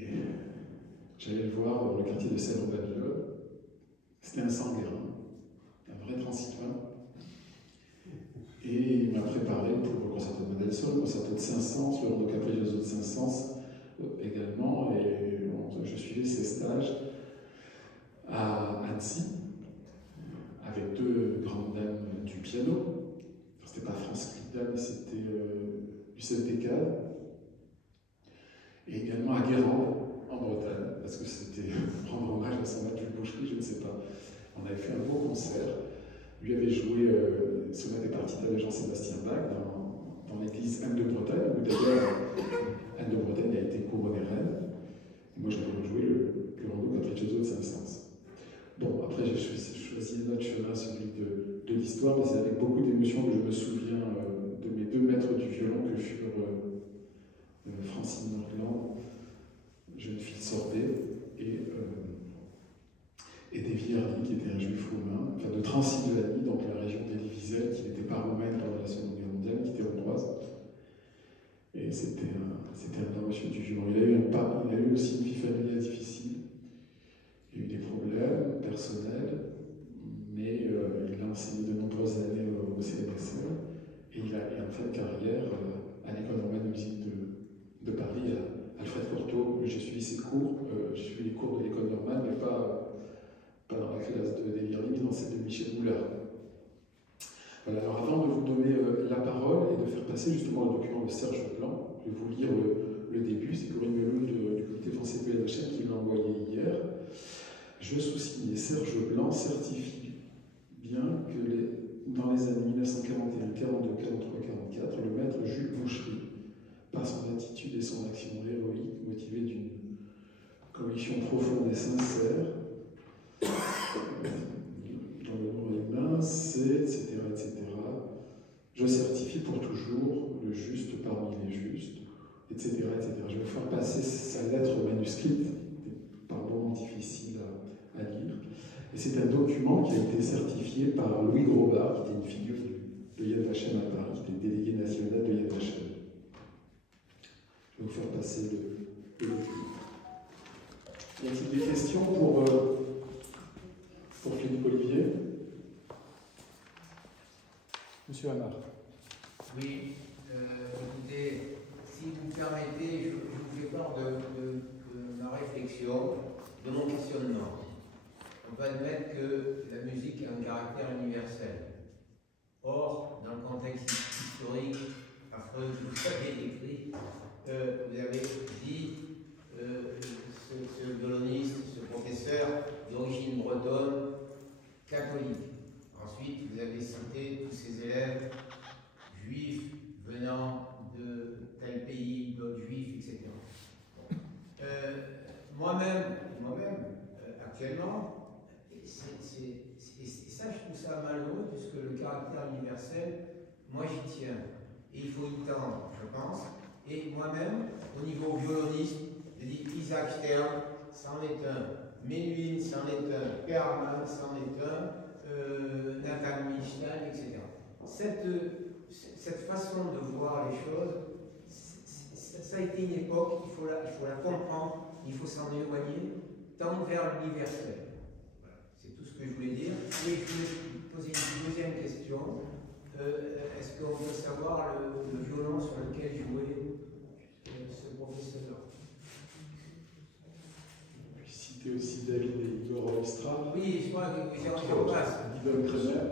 j'allais le voir dans le quartier de Celle-en-Babylone. C'était un Sanguin, un vrai Transylvain. Et il m'a préparé pour le concerto de Mendelssohn, le concerto de Saint-Saëns, le Rondo Capriccioso de Saint-Saëns également. Et je suivais ses stages à Annecy, avec 2 grandes dames du piano. C'était pas France Clida, mais c'était Lucette Descales. Et également à Guérande, en Bretagne, parce que c'était rendre hommage à son maître Jules Boucherie, je ne sais pas. On avait fait un beau concert. Lui avait joué Sonate et Partita de Jean-Sébastien Bach dans l'église Anne de Bretagne, où d'ailleurs Anne de Bretagne a été couronnée reine. Et moi, j'avais rejoué le Rondo Capriccioso de Saint-Saëns. Bon, après, j'ai choisi un autre chemin, celui de l'histoire, mais c'est avec beaucoup d'émotion que je me souviens de mes 2 maîtres du violon que furent Francine Nordland, jeune fille Sorbet, et des Vierlier, qui était un juif roumain, enfin de Transylvanie, donc la région d'Élie-Wiesel, qui n'était pas roumaine pendant la Seconde Guerre mondiale, qui était hongroise. Et c'était un grand monsieur du violon. Il a eu aussi une vie familiale difficile. Il a eu des problèmes personnels, mais il a enseigné de nombreuses années au CNSM, et il a en fin de carrière à l'École normale de musique de Paris, à Alfred Cortot. J'ai suivi ses cours, j'ai suivi les cours de l'École normale, mais pas dans la classe de Vierlier, mais dans celle de Michel Moulard. Voilà, alors avant de vous donner la parole et de faire passer justement le document de Serge Blanc, je vais vous lire le début. C'est Corinne Meloul du comité français de PLHM qui m'a envoyé hier. Je sous-signe: Serge Blanc certifie bien que dans les années 1941, 42, 43, 44, le maître Jules Boucherie, par son attitude et son action héroïque, motivée d'une conviction profonde et sincère, dans le nom humain, c'est, etc., etc. Je certifie pour toujours le juste parmi les justes, etc., etc. Je vais vous faire passer sa lettre manuscrite, par moments difficiles à lire. Et c'est un document qui a été certifié par Louis Grobard, qui était une figure de Yad Vashem à Paris, qui était délégué national de Yad Vashem. Je vais vous faire passer le document. Y a-t-il des questions pour Philippe Olivier? Monsieur Hamar. Oui, écoutez, si vous me permettez, je vous fais part de ma réflexion, de mon questionnement. On peut admettre que la musique a un caractère universel. Or, dans le contexte historique affreux que vous avez décrit, vous avez dit ce violoniste, ce professeur d'origine bretonne, catholique. Ensuite, vous avez cité tous ces élèves juifs venant de tel pays, d'autres juifs, etc. Moi-même, actuellement, et ça, je trouve ça malheureux, puisque le caractère universel, moi j'y tiens. Et il faut y tendre, je pense. Et moi-même, au niveau violoniste, je dis Isaac Stern, c'en est un. Menuhin, c'en est un. Perlman, c'en est un. Nathan Milstein, etc. Cette façon de voir les choses, ça a été une époque, il faut la comprendre, il faut s'en éloigner, tendre vers l'universel. Voilà, c'est tout ce que je voulais dire. Et je voulais poser une deuxième question. Est-ce qu'on peut savoir le violon sur lequel jouait ce professeur? Puis citer aussi David et Igor Oistra. Oui, je crois que j'en passe. Guidon Kremer.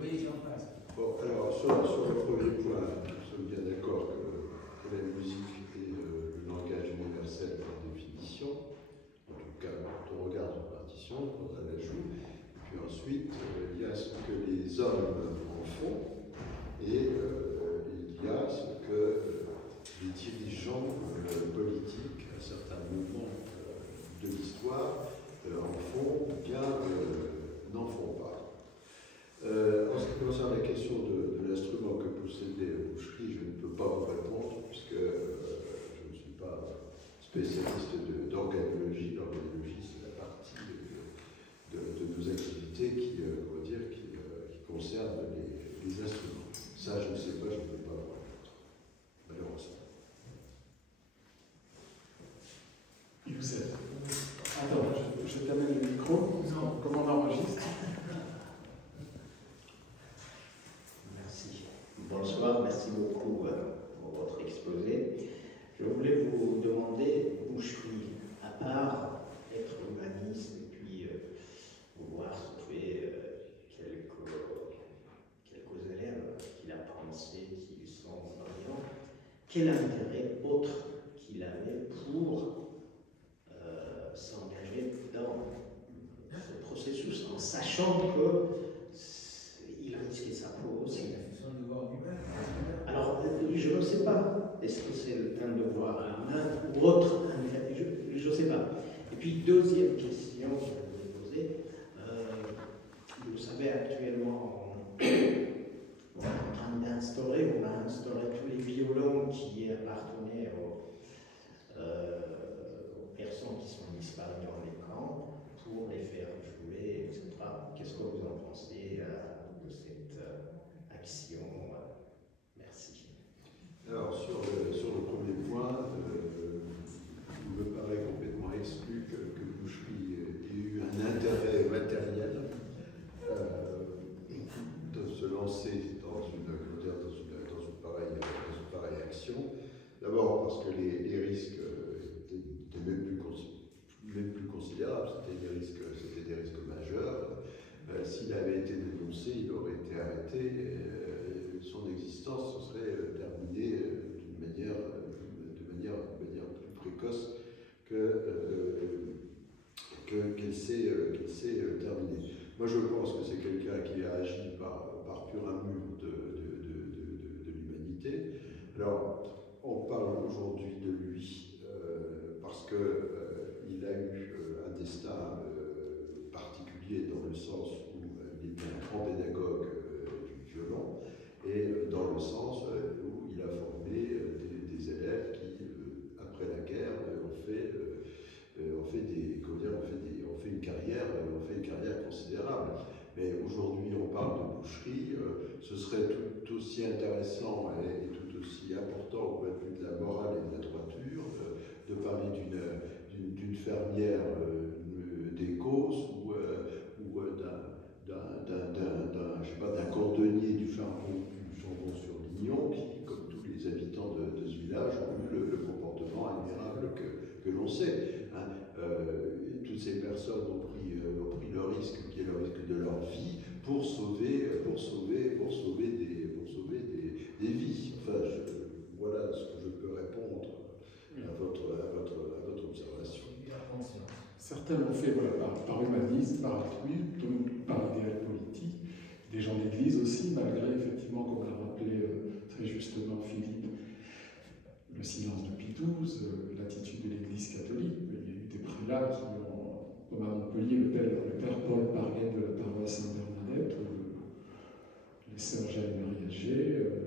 Oui, j'en passe. Bon, alors, sur le premier point, nous sommes bien d'accord que la musique est le langage universel par définition. En tout cas, quand on regarde une partition, quand on la joue. Et puis ensuite, il y a ce que les hommes en font. Et bonsoir, merci beaucoup pour votre exposé. Je voulais vous demander, Boucherie, à part être humaniste et puis pouvoir sauver quelques élèves qu'il a pensé, qui sont brillants, quel intérêt autre qu'il avait pour s'engager dans ce processus en sachant qu'il risquait sa peau aussi. Alors, je ne sais pas, est-ce que c'est un devoir humain ou autre intérêt, je ne sais pas. Et puis, deuxième question que je vais vous poser, vous savez, actuellement, on est en train d'instaurer, on a instauré tous les violons qui appartenaient aux personnes qui sont disparues dans les camps pour les faire jouer, etc. Qu'est-ce que vous en pensez de cette action? Merci. Alors, sur le premier point, il me paraît complètement exclu que Boucherie ait eu un intérêt matériel de se lancer dans une pareille action. D'abord parce que les risques étaient même plus considérables, c'était des risques majeurs. S'il avait été dénoncé, il aurait été arrêté. Son existence se serait terminée de manière plus précoce qu'elle s'est terminée. Moi, je pense que c'est quelqu'un qui a agi par pur amour de l'humanité. Alors, on parle aujourd'hui de lui parce qu'il a eu un destin particulier dans le sens où il était un grand pédagogue du violon et dans le sens où il a formé des élèves qui, après la guerre, ont fait une carrière considérable. Mais aujourd'hui, on parle de Boucherie, ce serait tout aussi intéressant et tout aussi important au point de vue de la morale et de la droiture de parler d'une fermière des Causses ou d'un cordonnier du Chambon-sur-Lignon qui, comme tous les habitants de ce village, ont eu le comportement admirable que l'on sait. Hein. Toutes ces personnes ont pris le risque, qui est le risque de leur vie, pour sauver des vies. Enfin, voilà ce que je peux répondre à votre observation. Certains l'ont fait par humanisme, par altruisme, par idéal politique. Des gens d'église aussi, malgré, effectivement, comme l'a rappelé très justement Philippe, le silence de Pie XII, l'attitude de l'Église catholique. Il y a eu des prélats qui ont, comme à Montpellier, le père Paul parlait de la paroisse Sainte-Bernadette, les sœurs Jeanne-Marie Agé,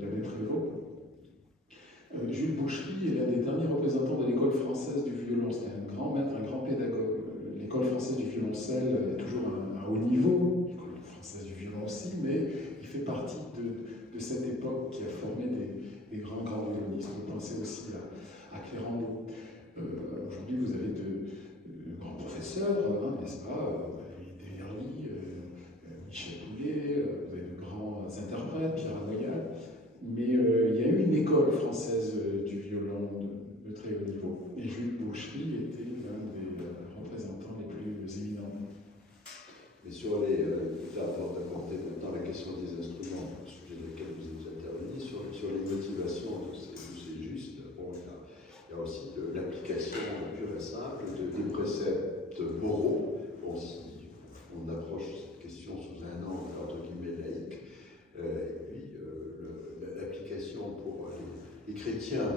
l'abbé Prévost. Jules Boucherie est l'un des derniers représentants de l'école française du violon. C'était un grand maître, un grand pédagogue. L'école française du violoncelle est toujours un haut niveau, l'école française du violon aussi, mais il fait partie de cette époque qui a formé des grands violonistes. Vous pensez aussi à Clérandot. Aujourd'hui, vous avez de grands professeurs, n'est-ce pas? Desverly, Michel Poulet, vous avez de grands interprètes, Pierre Avoyal. Mais il y a eu une école française du violon de très haut niveau. Et Jules Boucherie était l'un des représentants les plus éminents. Mais sur d'aborder maintenant la question des instruments, au sujet desquels vous intervenez, sur les motivations de ces justes, bon, il y a aussi l'application pure et simple des préceptes moraux. Bon, si on approche cette question sous un angle entre guillemets laïque, et puis l'application pour les chrétiens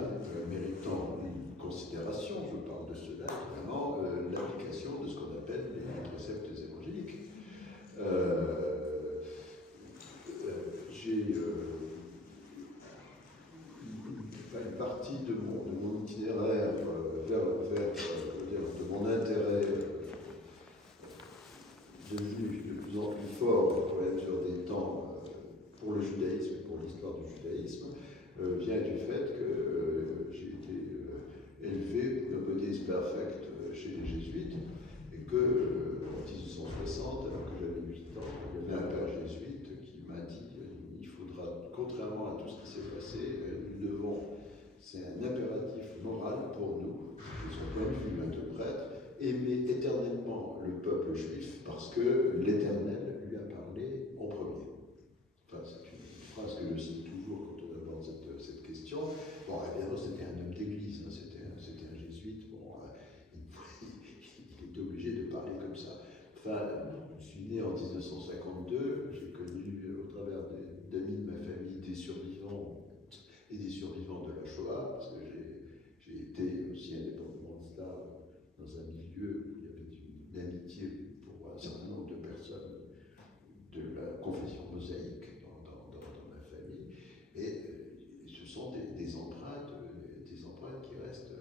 méritant une considération, je parle de cela, évidemment, l'application de ce qu'on appelle les préceptes évangéliques. J'ai une partie de mon itinéraire de mon intérêt devenu de plus en plus fort pour la mesure des temps pour le judaïsme et pour l'histoire du judaïsme vient du fait que j'ai été élevé obedience perfect chez les jésuites et que en 1860, alors que j'avais 8 ans, il y avait un père jésuite qui m'a dit il faudra, contrairement à tout ce qui s'est c'est un impératif moral pour nous, de son point de vue de prêtre, aimer éternellement le peuple juif parce que l'Éternel lui a parlé en premier. Enfin, c'est une phrase que je cite toujours quand on aborde cette question. Bon, évidemment, c'était un homme d'église, hein, c'était un jésuite. Bon, il était obligé de parler comme ça. Enfin, je suis né en 1952, j'ai connu au travers d'amis de ma famille des survivants et des survivants de la Shoah, parce que j'ai été aussi indépendamment de cela dans un milieu où il y avait une amitié pour un certain nombre de personnes de la confession mosaïque dans ma famille, et ce sont des empreintes qui restent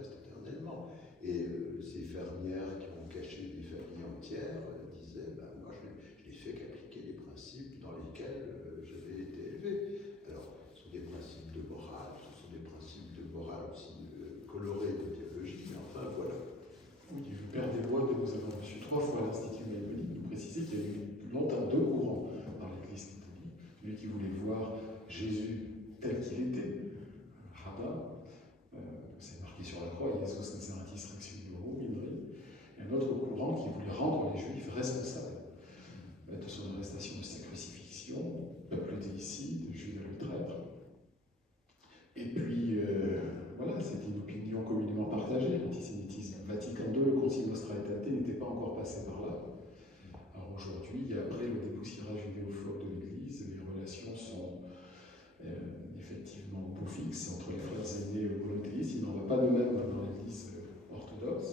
éternellement. Et ces fermières qui ont caché des familles entières disaient, moi je n'ai fait qu'appliquer les principes dans lesquels j'avais été élevé. Alors, ce sont des principes de morale, ce sont des principes de morale aussi colorés de théologie, mais enfin voilà. Oui, le père des lois que nous avons reçu 3 fois à l'Institut maïmonide nous précisait qu'il y avait longtemps 2 courants dans l'Église catholique. Celui qui voulait voir Jésus tel qu'il était, rabbin, c'est marqué sur la croix, Jesus Nazaratis Rexium Indri, et un autre courant qui voulait rendre les Juifs responsables de son arrestation de sa crucifixion, peuple déicide, Judas le traître. Et puis, voilà, c'était une opinion communément partagée, l'antisémitisme. Vatican II, le Concile Nostra Aetate n'était pas encore passé par là. Alors aujourd'hui, après le dépoussiérage idéophobe de l'Église, les relations sont effectivement au beau fixe entre les frères aînés monothéistes. Il n'en va pas de même dans l'Église orthodoxe.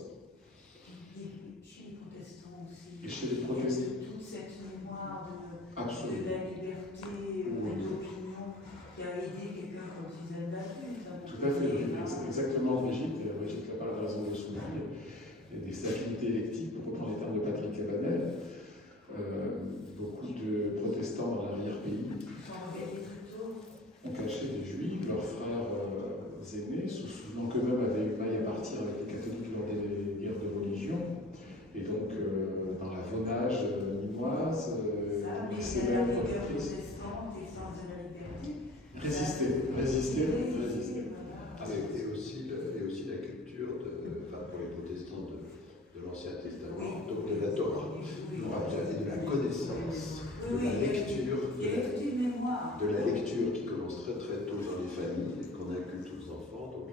Et chez les protestants aussi. Et chez les protestants. Toute cette mémoire de Absolument. la liberté d'opinion qui a aidé quelqu'un comme Suzanne Bacchus. Tout à fait. C'est exactement Brigitte. Et Brigitte n'a pas la raison de le souligner. Il y a des affinités électives, pour reprendre les termes de Patrick Cabanel. Beaucoup de protestants dans l'arrière-pays ont caché des juifs, leurs frères aînés, se souvenant qu'eux-mêmes avaient eu maille à partir avec les catholiques lors des guerres de religion. Et donc, dans la Vaunage nimoise, les célèbres protestants. Résister. Et aussi la culture, pour les protestants de l'Ancien Testament, donc de la Torah, de la connaissance, de la lecture qui commence très très tôt dans les familles et qu'on inculque aux enfants, donc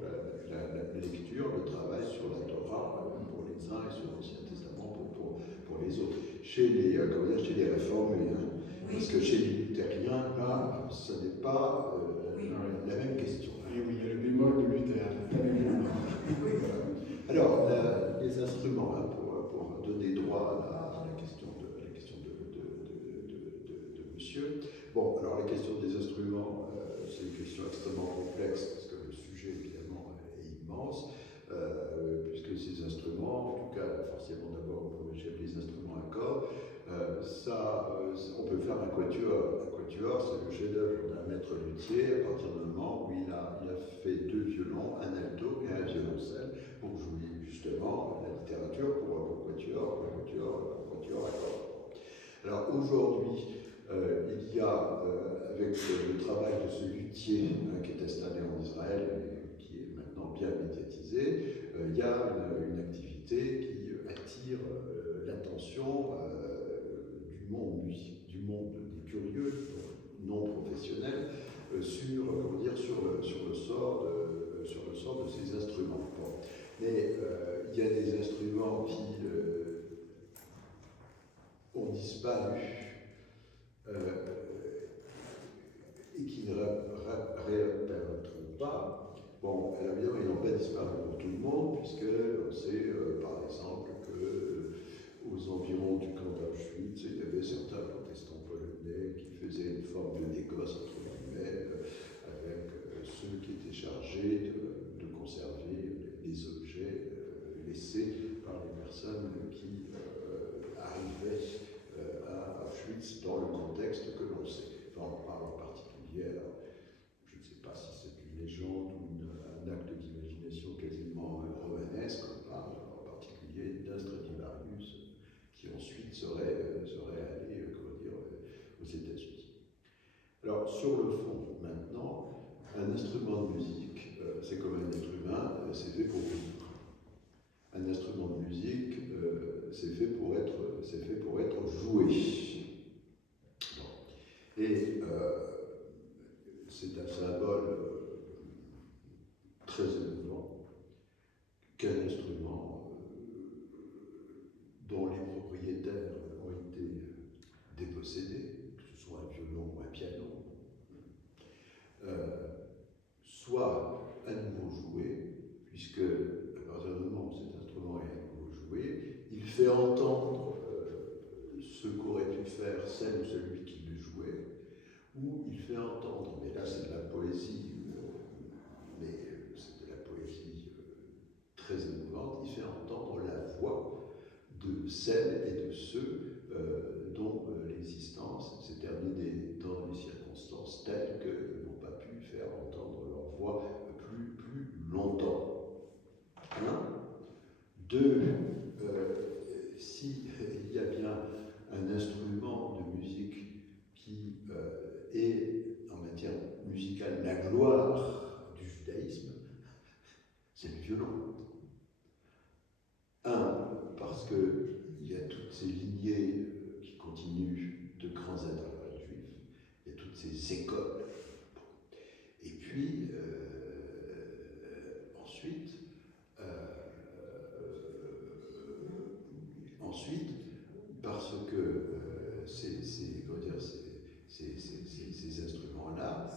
la lecture, le travail sur la Torah pour les uns et sur l'Ancien Testament pour les autres. Chez les réformés, parce que chez les luthériens, là, ce n'est pas la même question. Oui, il y a le bémol de Luther. Alors, les instruments, pour donner droit à la question de monsieur. Bon, alors la question des instruments, c'est une question extrêmement complexe, parce que le sujet, évidemment, est immense, puisque ces instruments, en tout cas, forcément d'abord, on peut chef les instruments à cordes, on peut faire un quatuor. Un quatuor, c'est le chef-d'œuvre d'un maître luthier à partir du moment où il a fait 2 violons, un alto et un violoncelle pour jouer justement la littérature pour quatuor à cordes. Alors aujourd'hui, il y a, avec le travail de ce luthier qui est installé en Israël et qui est maintenant bien médiatisé, il y a une activité qui attire l'attention du monde des curieux, non professionnels, sur le sort de ces instruments. Bon. Mais il y a des instruments qui ont disparu et qui ne réapparaîtront pas. Bon, alors évidemment, ils n'ont pas disparu pour tout le monde, puisque on sait, par exemple, qu'aux environs du camp d'Auschwitz, il y avait certains protestants polonais qui faisaient une forme de négoce, entre guillemets, avec ceux qui étaient chargés de conserver les objets laissés par les personnes qui arrivaient à Auschwitz dans le contexte que l'on sait. Enfin, on parle en particulier, alors, je ne sais pas si c'est une légende ou un acte d'imagination quasiment romanesque, on parle en particulier d'un Stradivarius qui ensuite serait allé aux États-Unis. Alors, sur le fond, maintenant, c'est fait pour vivre. Un instrument de musique, c'est fait pour être joué. Bon. Et c'est un symbole très émouvant qu'un instrument dont les propriétaires ont été dépossédés, que ce soit un violon ou un piano, soit à nouveau joué, puisque à partir du moment où cet instrument est à nouveau joué, il fait entendre ce qu'aurait pu faire celle ou celui qui le jouait, ou il fait entendre, mais là c'est de la poésie, mais c'est de la poésie très émouvante, il fait entendre la voix de celles et de ceux dont l'existence s'est terminée dans des circonstances telles qu'ils n'ont pas pu faire entendre leur voix plus longtemps. Un. Deux, s'il y a bien un instrument de musique qui est, en matière musicale, la gloire du judaïsme, c'est le violon. Un, parce qu'il y a toutes ces lignées qui continuent de grands interprètes juifs, il y a toutes ces écoles. Et puis, ensuite, parce que ces instruments-là,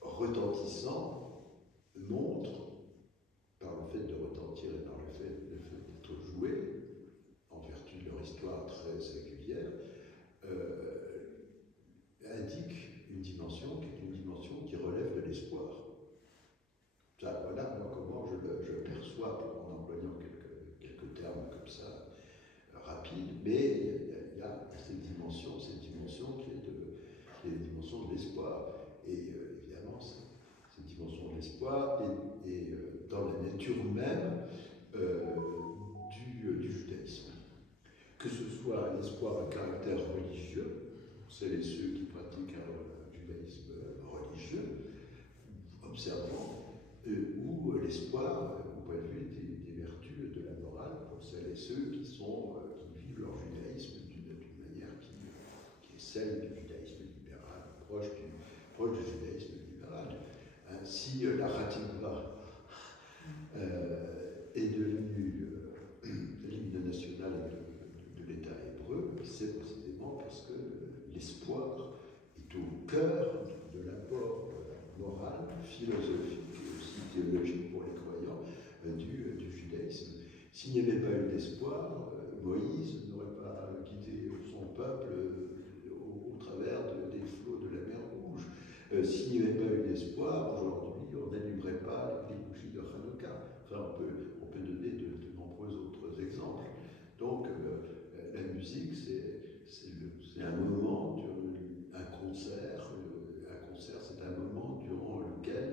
retentissants, montrent, par le fait de retentir et par le fait d'être joués, en vertu de leur histoire très singulière, indiquent une dimension qui est une dimension qui relève de l'espoir. Ça, voilà moi, comment je perçois, en employant quelques termes comme ça, rapides, mais il y a cette dimension qui est la dimension de l'espoir. Et évidemment, cette dimension de l'espoir est dans la nature même du judaïsme. Que ce soit l'espoir à caractère religieux, celles et ceux qui pratiquent un judaïsme religieux, observant, ou l'espoir au point de vue des vertus de la morale pour celles et ceux qui vivent leur judaïsme d'une manière qui est celle du judaïsme libéral, proche du judaïsme libéral. Si la Hatikva est devenue l'hymne national de l'État hébreu, c'est précisément parce que l'espoir est au cœur de l'apport moral, philosophique et aussi théologique pour les croyants du judaïsme. S'il n'y avait pas eu d'espoir, Moïse n'aurait pas guidé son peuple au travers des flots de la mer Rouge. S'il n'y avait pas eu d'espoir, aujourd'hui, on n'allumerait pas les bougies de Hanouka. Enfin, on peut donner de nombreux autres exemples. Donc, la musique, c'est un moment, un concert, c'est un moment durant lequel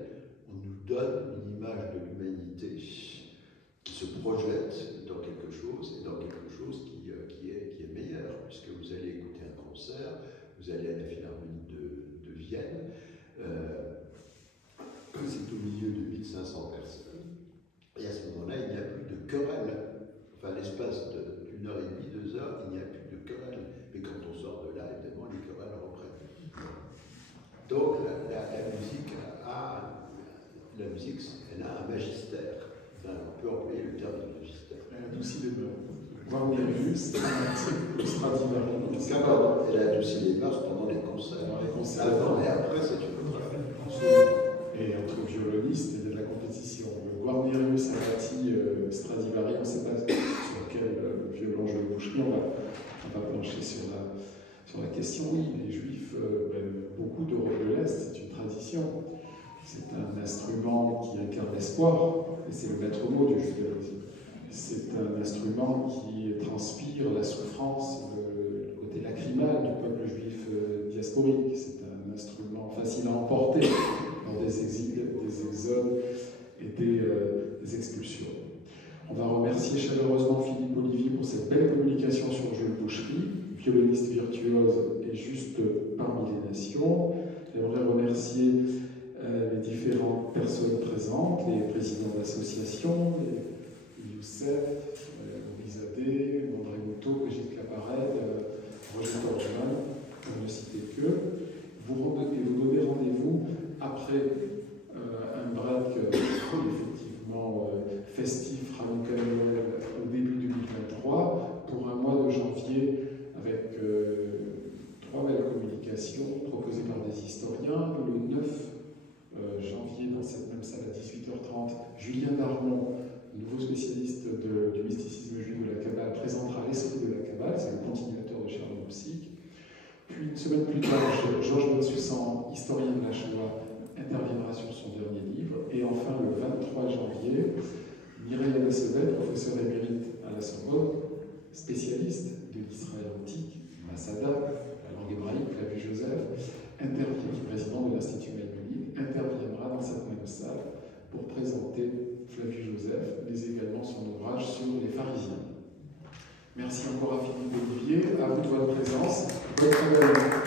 on nous donne une image de l'humanité qui se projette dans quelque chose, et dans quelque chose qui est meilleur, puisque vous allez écouter un concert, vous allez à la Philharmonie de Vienne, c'est au milieu de 1500 personnes, et à ce moment-là, il n'y a plus de querelle. Enfin, l'espace d'une heure et demie, 2 heures, il n'y a plus de querelle. Mais quand on sort de là, évidemment, les querelles reprennent. Donc, la musique, elle a un magistère. Enfin, on peut employer le terme de magistère. Elle adoucit les mœurs. Warnerius, Stradivari. Elle a adouci les mœurs pendant les concerts. Avant et après, c'est une autre affaire. Et entre violonistes, il y a de la compétition. Guarnerius, Amati, Stradivari, on ne sait pas sur quel violon joue Boucherie, on va plancher sur la question. Oui, les Juifs, beaucoup d'Europe de l'Est, c'est une tradition. C'est un instrument qui incarne l'espoir, et c'est le maître mot du judaïsme. C'est un instrument qui transpire la souffrance, le côté lacrymal du peuple juif diasporique. C'est un instrument facile à emporter dans des exodes et des expulsions. On va remercier chaleureusement Philippe Olivier pour cette belle communication sur Jules Boucherie, violoniste virtuose et juste parmi les nations. J'aimerais remercier les différents différentes personnes présentes, les présidents d'associations, les Youssef, Louise Adé, André Moutot, Brigitte Claparède, Roger Torgeman, pour ne citer que. Vous donnez rendez-vous après un break effectivement festif, Hanouka Noël, au début 2023, pour un mois de janvier avec 3 belles communications proposées par des historiens. Le 9 janvier, dans cette même salle à 18h30, Julien Darmon, nouveau spécialiste du mysticisme juif de la Kabbale, présentera l'esprit de la Kabbale, c'est le continuateur de Charles Psych. Puis une semaine plus tard, Georges Bensussan, historien de la Shoah, interviendra sur son dernier livre. Et enfin, le 23 janvier, Mireille Adassevet, professeur émérite à la Sorbonne, spécialiste de l'Israël antique, Masada, la langue hébraïque, Flavius Joseph, président de l'Institut Maïmonide, interviendra dans cette même salle pour présenter Flavius Joseph, mais également son ouvrage sur les pharisiens. Merci encore à Philippe Olivier, à vous de votre présence. Bonne semaine.